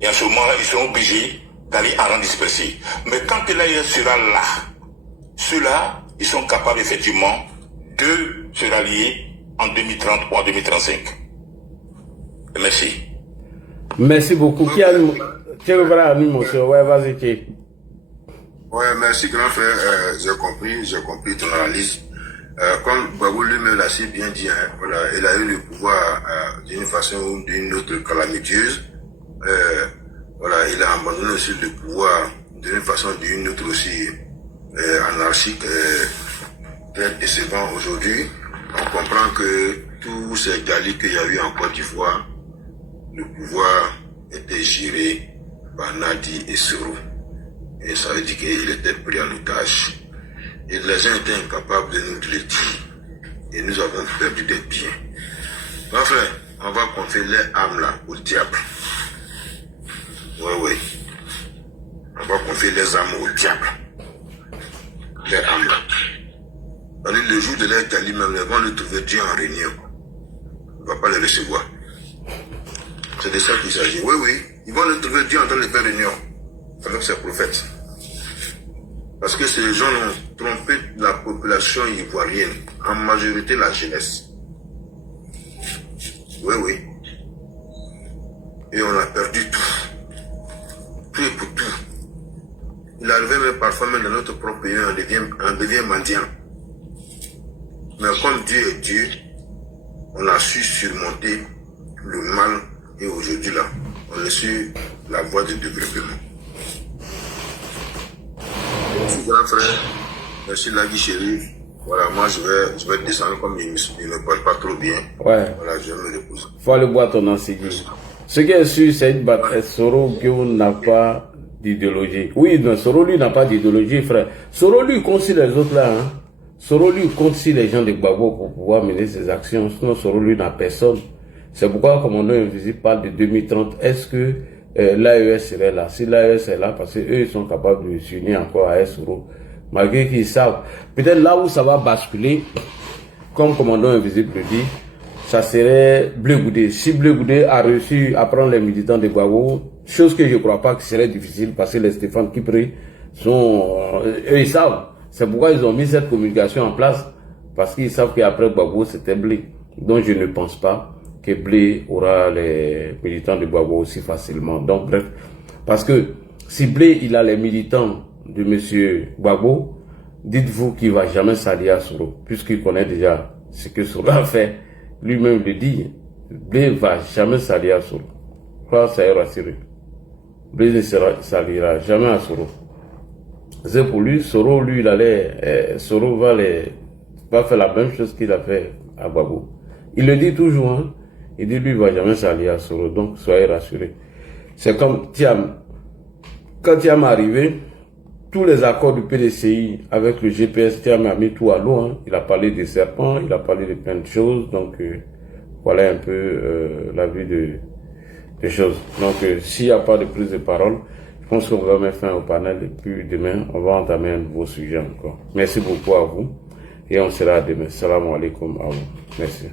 Et en ce moment-là, ils seront obligés d'aller en rang dispersé. Mais tant que l'AES sera là, ceux-là, ils sont capables effectivement de se rallier en 2030 ou en 2035. Merci. Merci beaucoup. Qui a mon cher? Ouais, vas-y, qui. Ouais, merci grand frère, j'ai compris ton analyse. Comme Gbagbo lui-même l'a si bien dit, hein, voilà, il a eu le pouvoir d'une façon ou d'une autre calamiteuse. Voilà, il a abandonné aussi le pouvoir d'une façon ou d'une autre aussi anarchique, très décevant aujourd'hui. On comprend que tous ces galis qu'il y a eu en Côte d'Ivoire, le pouvoir était géré par Nadi et Soro. Et ça veut dire qu'il était pris en otage. Et les gens étaient incapables de nous le dire. Et nous avons perdu des biens. Enfin, on va confier les âmes là au diable. Oui. On va confier les âmes au diable. Les âmes là. Le jour de l'aide à lui-même, ils vont le trouver Dieu en réunion. On ne va pas les recevoir. C'est de ça qu'il s'agit. Oui. Ils vont le trouver Dieu en train de faire réunion. Avec ses prophètes. Parce que ces gens ont trompé la population ivoirienne, en majorité la jeunesse. Oui. Et on a perdu tout. Tout et pour tout. Il arrivait même parfois même dans notre propre pays, on devient mendiant. Mais comme Dieu est Dieu, on a su surmonter le mal et aujourd'hui là, on est sur la voie du développement. Merci grand frère, merci Lagui chéri. Voilà, moi je vais descendre comme il ne parle pas trop bien. Ouais. Voilà, je vais me reposer. Faut aller boire ton enseignement. Ce qui est sûr, c'est une bataille. Soro Guio n'a pas d'idéologie. Oui, non, Soro lui n'a pas d'idéologie, frère. Soro lui compte sur les autres là. Hein. Soro lui compte sur les gens de Gbagbo pour pouvoir mener ses actions. Sinon, Soro lui n'a personne. C'est pourquoi le commandant invisible parle de 2030. Est-ce que l'AES serait là? Si l'AES est là, parce qu'eux ils sont capables de s'unir encore à Soro. Malgré qu'ils savent. Peut-être là où ça va basculer, comme commandant invisible le dit, ça serait Blé Goudé. Si Blé Goudé a réussi à prendre les militants de Gbagbo, chose que je ne crois pas que serait difficile parce que les Stéphane Kipré sont... eux ils savent. C'est pourquoi ils ont mis cette communication en place. Parce qu'ils savent qu'après Gbagbo c'était Blé. Donc je ne pense pas que Blé aura les militants de Gbagbo aussi facilement. Donc bref, parce que si Blé il a les militants de M. Gbagbo, dites-vous qu'il ne va jamais s'allier à Soro, puisqu'il connaît déjà ce que Soro a fait. Lui-même le dit, Blé ne va jamais s'allier à Soro. Quoi, ça est rassuré. Blé ne s'alliera jamais à Soro. C'est pour lui, Soro, lui, il allait, Soro va faire la même chose qu'il a fait à Gbagbo. Il le dit toujours, hein. Il dit lui, il ne va jamais s'allier à Soro, donc soyez rassurés. C'est comme Thiam. Quand Thiam est arrivé, tous les accords du PDCI avec le GPS, Thiam a mis tout à l'eau. Hein. Il a parlé des serpents, il a parlé de plein de choses. Donc, voilà un peu la vue des choses. Donc, s'il n'y a pas de prise de parole, je pense qu'on va mettre fin au panel. Et puis, demain, on va entamer un nouveau sujet encore. Merci beaucoup à vous. Et on sera demain. Salam alaikum à vous. Merci.